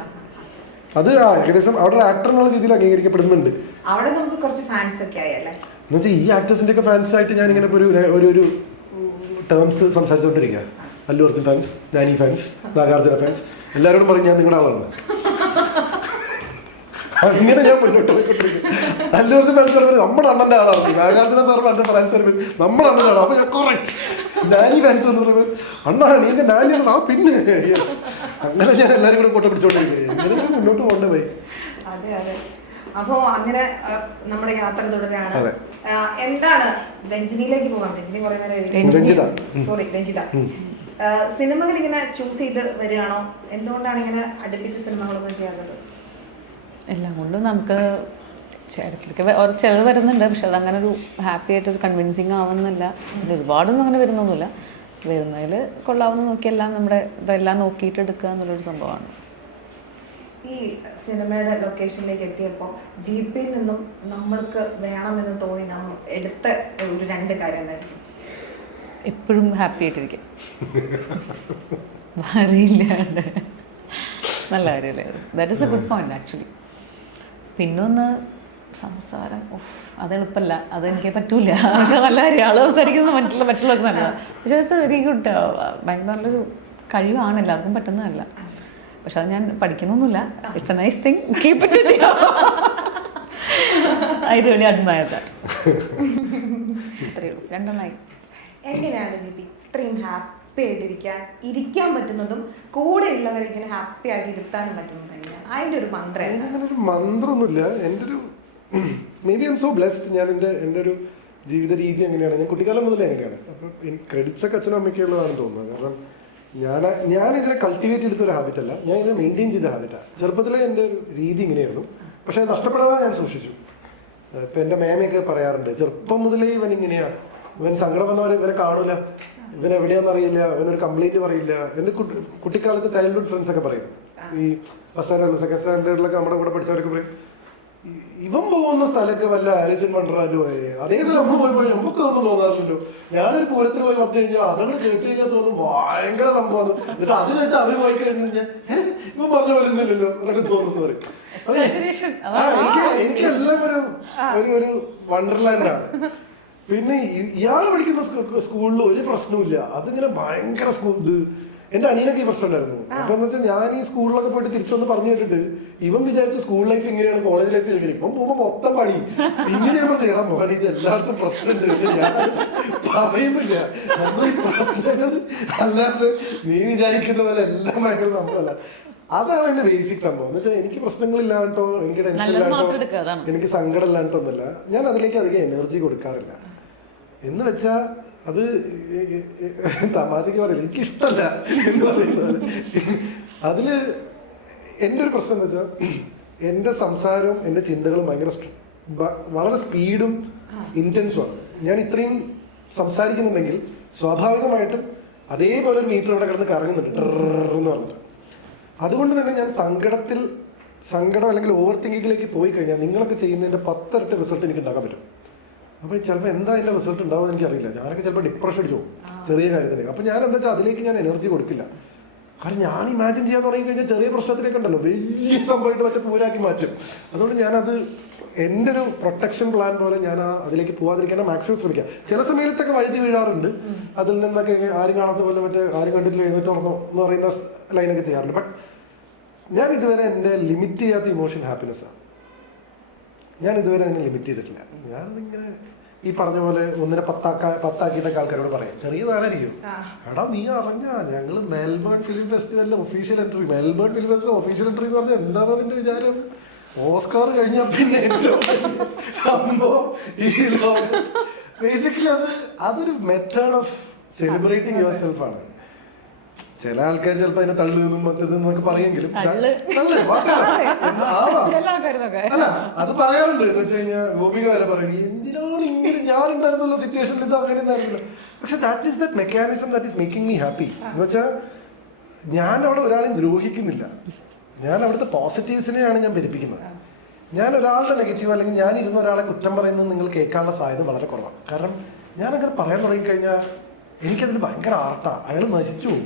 അത് ഏകദേശം അവിടെ ഒരു ആക്ടർ എന്നുള്ള രീതിയിൽ അംഗീകരിക്കപ്പെടുന്നുണ്ട്. അവിടെ നമുക്ക് കുറച്ച് ഫാൻസ് ഒക്കെ ആയല്ലേ. എന്ന് വെച്ചാൽ ഈ ആക്ടേഴ്സിന്റെ ഒക്കെ ഫാൻസ് ആയിട്ട് ഞാൻ ഇങ്ങനെ ഒരു ടേംസ് സംസാരിച്ചുകൊണ്ടിരിക്കുക. Allu Arjun fans, Nani fans, Nagarjuna fans, എല്ലാവരോടും പറയും ഞാൻ നിങ്ങളുടെ ആളാണ്. അങ്ങനെ ഞാൻ മുന്നോട്ട് പോയിക്കൊണ്ടിരിക്കും. അല്ലു അർജുൻ ഫാൻസ് പറയുമ്പോൾ നമ്മുടെ അണ്ണന്റെ ആളാണ്. നാഗാർജുന സാർ ഫാൻസ് പറയുമ്പോൾ നമ്മുടെ അണ്ണനാണ്. അപ്പൊ ഞാൻ കറക്റ്റ്. നാനി ഫാൻസ് എന്ന് പറയുമ്പോൾ അണ്ണാണ് നീங்க നാനിയാണ്. പിന്നെ അങ്ങനെ ഞാൻ എല്ലാവരും കൂടെ കൂട്ടം പിടിച്ചോണ്ടിരിക്കും. അങ്ങനെ ഞാൻ മുന്നോട്ട് പോകേണ്ട പോയി. അതെ അതെ. അപ്പോ അങ്ങനെ നമ്മുടെ യാത്ര തുടരാണ്. എന്താണ് രഞ്ജിനിയിലേക്ക് പോകാം. രഞ്ജിനി കുറെ നേരം സോറി രഞ്ജിത സിനിമകൾ ഇങ്ങനെ ചൂസ് ചെയ്ത് വരികയാണോ? എന്തുകൊണ്ടാണ് ഇങ്ങനെ അടുപ്പിച്ച സിനിമകളൊന്നും ചെയ്യാത്തത്? എല്ലാം കൊണ്ടും നമുക്ക് ഇടയ്ക്കിടയ്ക്ക് ചിലവ് വരുന്നുണ്ട്. പക്ഷെ അതങ്ങനെ ഒരു ഹാപ്പി ആയിട്ടൊരു കൺവിൻസിങ് ആവുന്നില്ല. ഇത് ഒരുപാടൊന്നും അങ്ങനെ വരുന്നൊന്നുമില്ല. വരുന്നതിൽ കൊള്ളാവുന്ന നോക്കിയെല്ലാം നമ്മുടെ ഇതെല്ലാം നോക്കിയിട്ട് എടുക്കുക എന്നുള്ളൊരു സംഭവമാണ്. ഈ സിനിമയുടെ ലൊക്കേഷനിലേക്ക് എത്തിയപ്പോൾ GPയിൽ നിന്നും നമ്മൾക്ക് വേണമെന്ന് തോന്നി നമ്മൾ എടുത്ത ഒരു 2 കാര്യം എന്തായിരിക്കും? എപ്പോഴും ഹാപ്പി ആയിട്ടിരിക്കും. അറിയില്ലാണ്ട് നല്ല കാര്യമല്ലേ അത്. That is A good point actually. പിന്നൊന്ന് സംസാരം അത് എളുപ്പമല്ല, അതെനിക്ക് പറ്റൂല. പക്ഷെ നല്ല കാര്യം ആള് സംസാരിക്കുന്നത് മറ്റുള്ളവർക്ക് നല്ലതാണ്. പക്ഷെ ഇറ്റ്സ് എ വെരി ഗുഡ്, ഭയങ്കര നല്ലൊരു കഴിവാണ്, എല്ലാവർക്കും പറ്റുന്നതല്ല. പക്ഷെ അത് ഞാൻ പഠിക്കുന്നൊന്നുമില്ല. It's a nice thing, keep it. I really admire that. ഇത്രയേ ഉള്ളൂ, രണ്ടെണ്ണമായി. എങ്ങനെയാണ് ജിപി ഇത്രയും ഹാപ്പി ഇരിക്കാൻ പറ്റുന്നതും കൂടെ ഉള്ളവരെ ഇങ്ങനെ ഹാപ്പി ആയിട്ട് ഇരുത്താനും പറ്റുന്നത് എങ്ങനെയാണ്? അതിന്റെ ഒരു മന്ത്രം അങ്ങനെ ഒരു മന്ത്രമൊന്നുമില്ല. എൻ്റെ ഒരു may be I M so blessed. ഞാൻ എൻ്റെ ഒരു ജീവിത രീതി എങ്ങനെയാണ്, ഞാൻ കുട്ടിക്കാലം മുതലേ എങ്ങനെയാണ്. അപ്പം ക്രെഡിറ്റ്സ് ഒക്കെ അച്ഛനും അമ്മയ്ക്കുള്ളതാണെന്ന് തോന്നുന്നത്. കാരണം ഞാൻ ഇതിനെ കൾട്ടിവേറ്റ് എടുത്തൊരു ഹാബിറ്റ് അല്ല, ഞാൻ ഇതിനെ മെയിൻറ്റെയിൻ ചെയ്ത ഹാബിറ്റാണ്. ചെറുപ്പത്തിലെ എൻ്റെ ഒരു രീതി ഇങ്ങനെയായിരുന്നു. പക്ഷെ അത് നഷ്ടപ്പെടാതെ ഞാൻ സൂക്ഷിച്ചു. ഇപ്പം എൻ്റെ മേമയൊക്കെ പറയാറുണ്ട്, ചെറുപ്പം മുതലേ ഇവൻ ഇങ്ങനെയാണ്, ഇവൻ സങ്കടം വന്നവരെ ഇവരെ കാണൂല, ഇവൻ എവിടെയാണെന്ന് അറിയില്ല, ഇവനൊരു കംപ്ലൈൻറ്റ് പറയില്ല. എൻ്റെ കുട്ടിക്കാലത്ത് ചൈൽഡ്ഹുഡ് ഫ്രണ്ട്സ് ഒക്കെ പറയും, ഈ ഫസ്റ്റ് സ്റ്റാൻഡേർഡിലും സെക്കൻഡ് സ്റ്റാൻഡേർഡിലൊക്കെ നമ്മുടെ കൂടെ പഠിച്ചവരൊക്കെ പറയും, ഇവൻ പോകുന്ന സ്ഥലമൊക്കെ വല്ല ആലിസിൻ വണ്ടർലാൻഡ് പോയി, അതേ സ്ഥലം നമ്മൾ പോയി നമുക്ക് ഒന്നും തോന്നാറില്ലല്ലോ. ഞാനൊരു പൂരത്തിന് പോയി വന്നു കഴിഞ്ഞാൽ അതങ്ങൾ കേട്ട് കഴിഞ്ഞാൽ തോന്നും ഭയങ്കര സംഭവമാണ്. എന്നിട്ട് അത് കേട്ട് അവർ പോയി കഴിഞ്ഞു കഴിഞ്ഞാൽ ഇവൻ പറഞ്ഞ പോലെ ഒന്നുമില്ലല്ലോ എന്നൊക്കെ തോന്നുന്നവർ. എനിക്കെല്ലാം ഒരു വണ്ടർലാൻഡാണ്. പിന്നെ ഇയാൾ പഠിക്കുന്ന സ്കൂളിൽ ഒരു പ്രശ്നമില്ല, അതിങ്ങനെ ഭയങ്കര ഇത്. എന്റെ അനിയനൊക്കെ ഈ പ്രശ്നം ഉണ്ടായിരുന്നു. അപ്പൊ എന്ന് വെച്ചാൽ ഞാൻ ഈ സ്കൂളിലൊക്കെ പോയിട്ട് തിരിച്ചൊന്ന് പറഞ്ഞു കേട്ടിട്ട് ഇവൻ വിചാരിച്ച സ്കൂൾ ലൈഫ് ഇങ്ങനെയാണ്, കോളേജ് ലൈഫ് ഇങ്ങനെ. ഇപ്പം പോകുമ്പോ മൊത്തം പണി. പിന്നെ ഞാൻ ചെയ്യണം മോഹൻ, ഇത് എല്ലായിടത്തും പ്രശ്നമുണ്ട്. പക്ഷെ ഞാൻ പറയുന്നില്ല, നമ്മൾ ഈ പ്രശ്നങ്ങൾ അല്ലാതെ നീ വിചാരിക്കുന്ന പോലെ എല്ലാം ഭയങ്കര സംഭവമല്ല. അതാണ് എന്റെ ബേസിക് സംഭവം. എന്ന് വെച്ചാൽ എനിക്ക് പ്രശ്നങ്ങളില്ലാണ്ടോ, എനിക്ക് ടെൻഷൻ ഇല്ലാണ്ടോ, എനിക്ക് സങ്കടം ഇല്ലാണ്ടൊന്നുമില്ല. ഞാൻ അതിലേക്ക് അധികം എനർജി കൊടുക്കാറില്ല. എന്ന് വെച്ചാ അത് തമാശക്ക് പറയില്ല, എനിക്കിഷ്ടല്ല എന്ന് പറയുന്നത്. അതില് എൻ്റെ ഒരു പ്രശ്നം എന്ന് വെച്ചാൽ എൻ്റെ സംസാരവും എൻ്റെ ചിന്തകളും വളരെ സ്പീഡും ഇൻറ്റൻസുമാണ്. ഞാൻ ഇത്രയും സംസാരിക്കുന്നുണ്ടെങ്കിൽ സ്വാഭാവികമായിട്ടും അതേപോലെ ഒരു മീറ്റർ ഇവിടെ കിടന്ന് കറങ്ങുന്നുണ്ട് എന്ന് പറഞ്ഞിട്ട്. അതുകൊണ്ട് തന്നെ ഞാൻ സങ്കടം അല്ലെങ്കിൽ ഓവർ തിങ്കിങ്ങിലേക്ക് പോയി കഴിഞ്ഞാൽ നിങ്ങളൊക്കെ ചെയ്യുന്നതിൻ്റെ 10 ഇരട്ടി റിസൾട്ട് എനിക്ക് ഉണ്ടാക്കാൻ പറ്റും. അപ്പോൾ ചിലപ്പോൾ എന്താ അതിൻ്റെ റിസൾട്ട് ഉണ്ടാവുമെന്ന് എനിക്കറിയില്ല. ഞാനൊക്കെ ചിലപ്പോൾ ഡിപ്രഷൻ അടിച്ചു പോകും ചെറിയ കാര്യത്തിന്. അപ്പോൾ ഞാൻ എന്താ വെച്ചാൽ അതിലേക്ക് ഞാൻ എനർജി കൊടുക്കില്ല. കാരണം ഞാൻ ഇമാജിൻ ചെയ്യാൻ തുടങ്ങി കഴിഞ്ഞാൽ ചെറിയ പ്രശ്നത്തിലേക്ക് ഉണ്ടല്ലോ വലിയ സംഭവമായിട്ട് മറ്റേ പൂരാക്കി മാറ്റും. അതുകൊണ്ട് ഞാനത് എൻ്റെ ഒരു പ്രൊട്ടക്ഷൻ പ്ലാൻ പോലെ ഞാൻ അതിലേക്ക് പോകാതിരിക്കാൻ മാക്സിമം ശ്രമിക്കാം. ചില സമയത്തൊക്കെ വഴുതി വീഴാറുണ്ട്. അതിൽ നിന്നൊക്കെ ആരും കാണാത്ത പോലെ മറ്റേ ആരും കണ്ടിട്ടില്ല എഴുന്നേറ്റ് ഉറങ്ങോ എന്ന് പറയുന്ന ലൈനൊക്കെ ചെയ്യാറുണ്ട്. ബട്ട് ഞാൻ ഇതുവരെ എൻ്റെ ലിമിറ്റ് ചെയ്യാത്ത ഇമോഷൻ ഹാപ്പിനെസ്സാണ്. ഞാൻ ഇതുവരെ അതിനെ ലിമിറ്റ് ചെയ്തിട്ടില്ല. ഞാനിങ്ങനെ ഈ പറഞ്ഞ പോലെ 1-നെ 10 ആൾക്കാരോട് പറയാം, ചെറിയ താനായിരിക്കും, എടാ നീ അറിഞ്ഞ ഞങ്ങൾ മെൽബൺ ഫിലിം ഫെസ്റ്റിവലിലെ official entry, Melbourne film festival official entry എന്ന് പറഞ്ഞാൽ എന്താണ് അതിന്റെ വിചാരം? ഓസ്കാർ കഴിഞ്ഞാൽ പിന്നെ ഏറ്റവും സംഭവം ഈ ലോകം. ബേസിക്കലി അതൊരു മെത്തേഡ് ഓഫ് സെലിബ്രേറ്റിംഗ് യുവർ സെൽഫാണ്. ചില ആൾക്കാർ ചിലപ്പോൾ അതിനെ തള്ളുന്നും മറ്റേതെന്നൊക്കെ പറയുമെങ്കിലും അല്ല അത് പറയാറുണ്ട്. എന്ന് വെച്ച് കഴിഞ്ഞാൽ ഗോപിക വരെ പറയും, എന്തിനാണ് ഇങ്ങനെ ഞാനുണ്ടായിരുന്നുള്ള സിറ്റുവേഷനിൽ ഇത് അങ്ങനെ ഉണ്ടായിരുന്നില്ല. പക്ഷെ that is that mechanism that is making me happy. എന്ന് വെച്ചാൽ ഞാൻ അവിടെ ഒരാളെയും ദ്രോഹിക്കുന്നില്ല, ഞാൻ അവിടുത്തെ പോസിറ്റീവ്സിനെയാണ് ഞാൻ പെരുപ്പിക്കുന്നത്. ഞാൻ ഒരാളുടെ നെഗറ്റീവ് അല്ലെങ്കിൽ ഞാൻ ഇരുന്ന ഒരാളെ കുറ്റം പറയുന്നത് നിങ്ങൾ കേൾക്കാനുള്ള സാധ്യത വളരെ കുറവാണ്. കാരണം ഞാനങ്ങനെ പറയാൻ തുടങ്ങിക്കഴിഞ്ഞാൽ എനിക്കതിൽ ഭയങ്കര ആർട്ടാ, അയാൾ നശിച്ചു പോകും.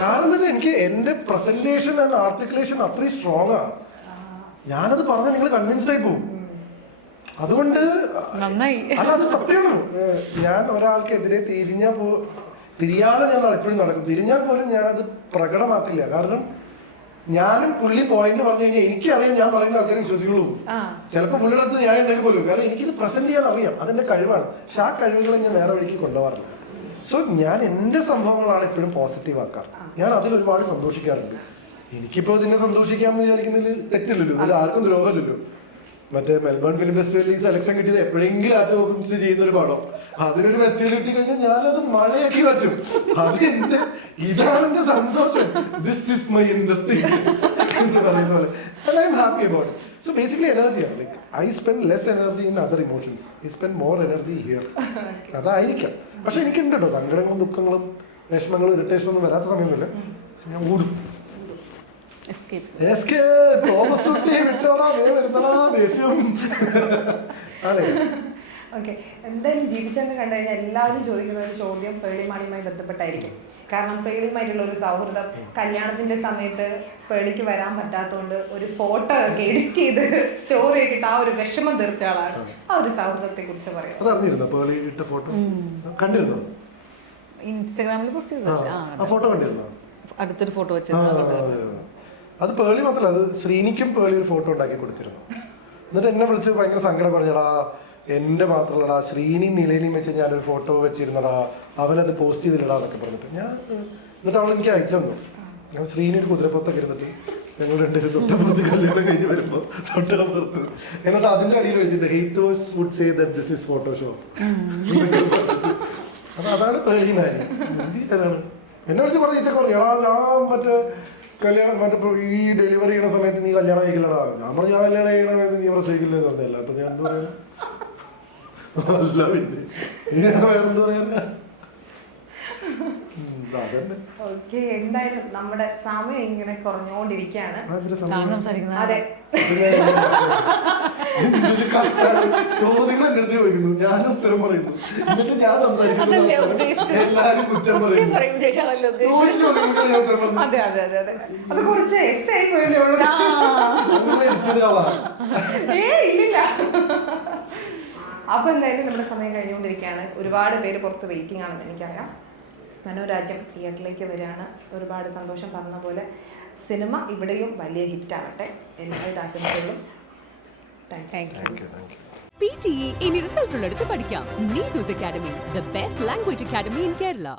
കാരണം എന്താ വെച്ചാൽ എനിക്ക് എന്റെ പ്രസന്റേഷൻ ആൻഡ് ആർട്ടിക്കുലേഷൻ അത്രയും സ്ട്രോങ് ആണ്. ഞാനത് പറഞ്ഞാൽ നിങ്ങൾ കൺവിൻസ്ഡ് ആയി പോകും. അതുകൊണ്ട് അല്ല, അത് സത്യമാണ്. ഞാൻ ഒരാൾക്കെതിരെ തിരിയാതെ ഞാൻ എപ്പോഴും നടക്കും. തിരിഞ്ഞാൽ പോലും ഞാനത് പ്രകടമാക്കില്ല. കാരണം ഞാനും പുള്ളി പോയിന്റ് പറഞ്ഞു കഴിഞ്ഞാൽ എനിക്കറിയാം ഞാൻ പറയുന്ന ആൾക്കാരെ വിശ്വസിക്കുള്ളൂ. ചിലപ്പോൾ പുള്ളിയുടെ അടുത്ത് ഞാൻ ഉണ്ടെങ്കിൽ പോലും, കാരണം എനിക്കിത് പ്രസന്റ് ചെയ്യാൻ അറിയാം, അതെന്റെ കഴിവാണ്. പക്ഷെ ആ കഴിവുകളെ ഞാൻ വേറെ വഴിക്ക് കൊണ്ടുപോകാറില്ല. സോ ഞാൻ എൻ്റെ സംഭവങ്ങളാണ് എപ്പോഴും പോസിറ്റീവ് ആക്കാറ്. ഞാൻ അതിൽ ഒരുപാട് സന്തോഷിക്കാറുണ്ട്. എനിക്കിപ്പോൾ ഇതിനെ സന്തോഷിക്കാമെന്ന് വിചാരിക്കുന്നതിൽ തെറ്റില്ലല്ലോ, ഇതിൽ ആർക്കും ദ്രോഹമില്ലല്ലോ. മറ്റേ മെൽബൺ ഫിലിം ഫെസ്റ്റിവലിൽ ഈ സെലക്ഷൻ കിട്ടിയത് എപ്പോഴെങ്കിലും ആറ്റ് ചെയ്യുന്ന ഒരു പടം, അതിനൊരു ഫെസ്റ്റിവൽ കിട്ടി കഴിഞ്ഞാൽ ഞാനത് മഴയാക്കി മാറ്റും. ഇതാണ് എന്റെ സന്തോഷം. ദിസ് ഇസ് മൈ എന്റർടൈൻമെന്റ് എന്ന് പറയുന്ന പോലെ I am happy about it. So basically energy, like I spend less energy in other emotions. I spend more energy here. അതായിരിക്കാം. പക്ഷെ എനിക്കുണ്ട് കേട്ടോ സങ്കടങ്ങളും ദുഃഖങ്ങളും വിഷമങ്ങളും ഇറിറ്റേഷനും ഒന്നും വരാത്ത സമയമൊന്നുമില്ല. പക്ഷെ ഞാൻ ഓടും. തോമസ് വിട്ടോടാ ദേഷ്യം. ഓക്കെ, എന്തായാലും ജീവിച്ചെന്ന് കണ്ടു കഴിഞ്ഞാൽ എല്ലാവരും ചോദിക്കുന്ന ഒരു ചോദ്യം പേളിമാണിയുമായി ബന്ധപ്പെട്ടായിരിക്കും. കാരണം പേളിയുമായിട്ടുള്ള ഒരു സൗഹൃദം, കല്യാണത്തിന്റെ സമയത്ത് പേളിക്ക് വരാൻ പറ്റാത്തതുകൊണ്ട് ഒരു ഫോട്ടോ ഒക്കെ എഡിറ്റ് ചെയ്ത് സ്റ്റോർ ചെയ്തിട്ട് ആ ഒരു വിഷമം തീർത്ത ആളാണ്. ആ ഒരു സൗഹൃദത്തെ കുറിച്ച് പറയാം. അതറിഞ്ഞിരുന്നോ പേളി ഇട്ട ഫോട്ടോ? കണ്ടിരുന്നോ? ഇൻസ്റ്റാഗ്രാമിൽ പോസ്റ്റ് ചെയ്തത്. ആ ഫോട്ടോ കണ്ടിരുന്നോ? അടുത്തൊരു ഫോട്ടോ വെച്ച് അത് പേളി മാത്രമല്ല, അത് ശ്രീനിക്കും പേളി ഒരു ഫോട്ടോ ഉണ്ടാക്കി കൊടുത്തിരുന്നു. എന്നിട്ട് എന്നെ വിളിച്ച് ഭയങ്കര സങ്കടം പറഞ്ഞടാ, എന്റെ മാത്രമല്ലടാ, ശ്രീനി നിലയിലും വെച്ച് ഞാനൊരു ഫോട്ടോ വെച്ചിരുന്നടാ, അവനത് പോസ്റ്റ് ചെയ്തില്ലടാ എന്നൊക്കെ പറഞ്ഞിട്ട് എന്നിട്ട് അവൾ എനിക്ക് അയച്ചു തന്നു. ഞാൻ ശ്രീനി ഒരു കുതിരപ്പുറത്തൊക്കെ ഇരുന്നിട്ട് ഞങ്ങൾ രണ്ടുപേരും തൊട്ടപ്പുറത്ത് കല്യാണം കഴിഞ്ഞ് വരുമ്പോൾ തൊട്ടപ്പുറത്ത്, എന്നിട്ട് അതിന്റെ അടിയിൽ എഴുതിയിട്ട് haters would say that this is Photoshop. അതാണ് പേളി നാരി. എന്നെ വിളിച്ച് പറഞ്ഞ ഇതൊക്കെ പറഞ്ഞു, ഞാൻ മറ്റേ കല്യാണം മറ്റേ ഈ ഡെലിവറി ചെയ്യണ സമയത്ത് നീ കല്യാണം കഴിക്കില്ലടാ. ഞാൻ പറഞ്ഞു ഞാൻ കല്യാണം ചെയ്യണ സമയത്ത് നീ പ്രസവിക്കില്ലെന്ന് പറഞ്ഞല്ല. അപ്പൊ ഞാൻ എന്താ പറയാ, അല്ല പിന്നെ വേറെന്താ പറയാ. ഓക്കെ, എന്തായാലും നമ്മുടെ സമയം ഇങ്ങനെ കുറഞ്ഞുകൊണ്ടിരിക്കുകയാണ്. സംസാരിക്കുന്നത്. അതെ, ചോദ്യങ്ങൾ എന്റെ അടുത്ത് ചോദിക്കുന്നു, ഞാൻ ഉത്തരം പറയുന്നു, എന്നിട്ട് ഞാൻ സംസാരിക്കുന്നു, എല്ലാരും കുറ്റം പറയുന്നു. അതെ അതെ അതെ അതെ, അത് കുറച്ച് എസ് ആയി പോയല്ലേ ഉള്ളൂ. ഇല്ലില്ല. അപ്പൊ എന്തായാലും നമ്മുടെ സമയം കഴിഞ്ഞുകൊണ്ടിരിക്കുകയാണ്. ഒരുപാട് പേര് പുറത്ത് വെയിറ്റിംഗ് ആണെന്ന് എനിക്കറിയാം. മനോരാജ്യം തിയേറ്ററിലേക്ക് വരികയാണ്. ഒരുപാട് സന്തോഷം. പറഞ്ഞ പോലെ സിനിമ ഇവിടെയും വലിയ ഹിറ്റാവട്ടെ. എല്ലാവരും ആശംസകളും. Thank you. PTE ഇനി റിസൾട്ട് ഉള്ളടുത്ത് പഠിക്കാം. Neethus academy, the best language academy in Kerala.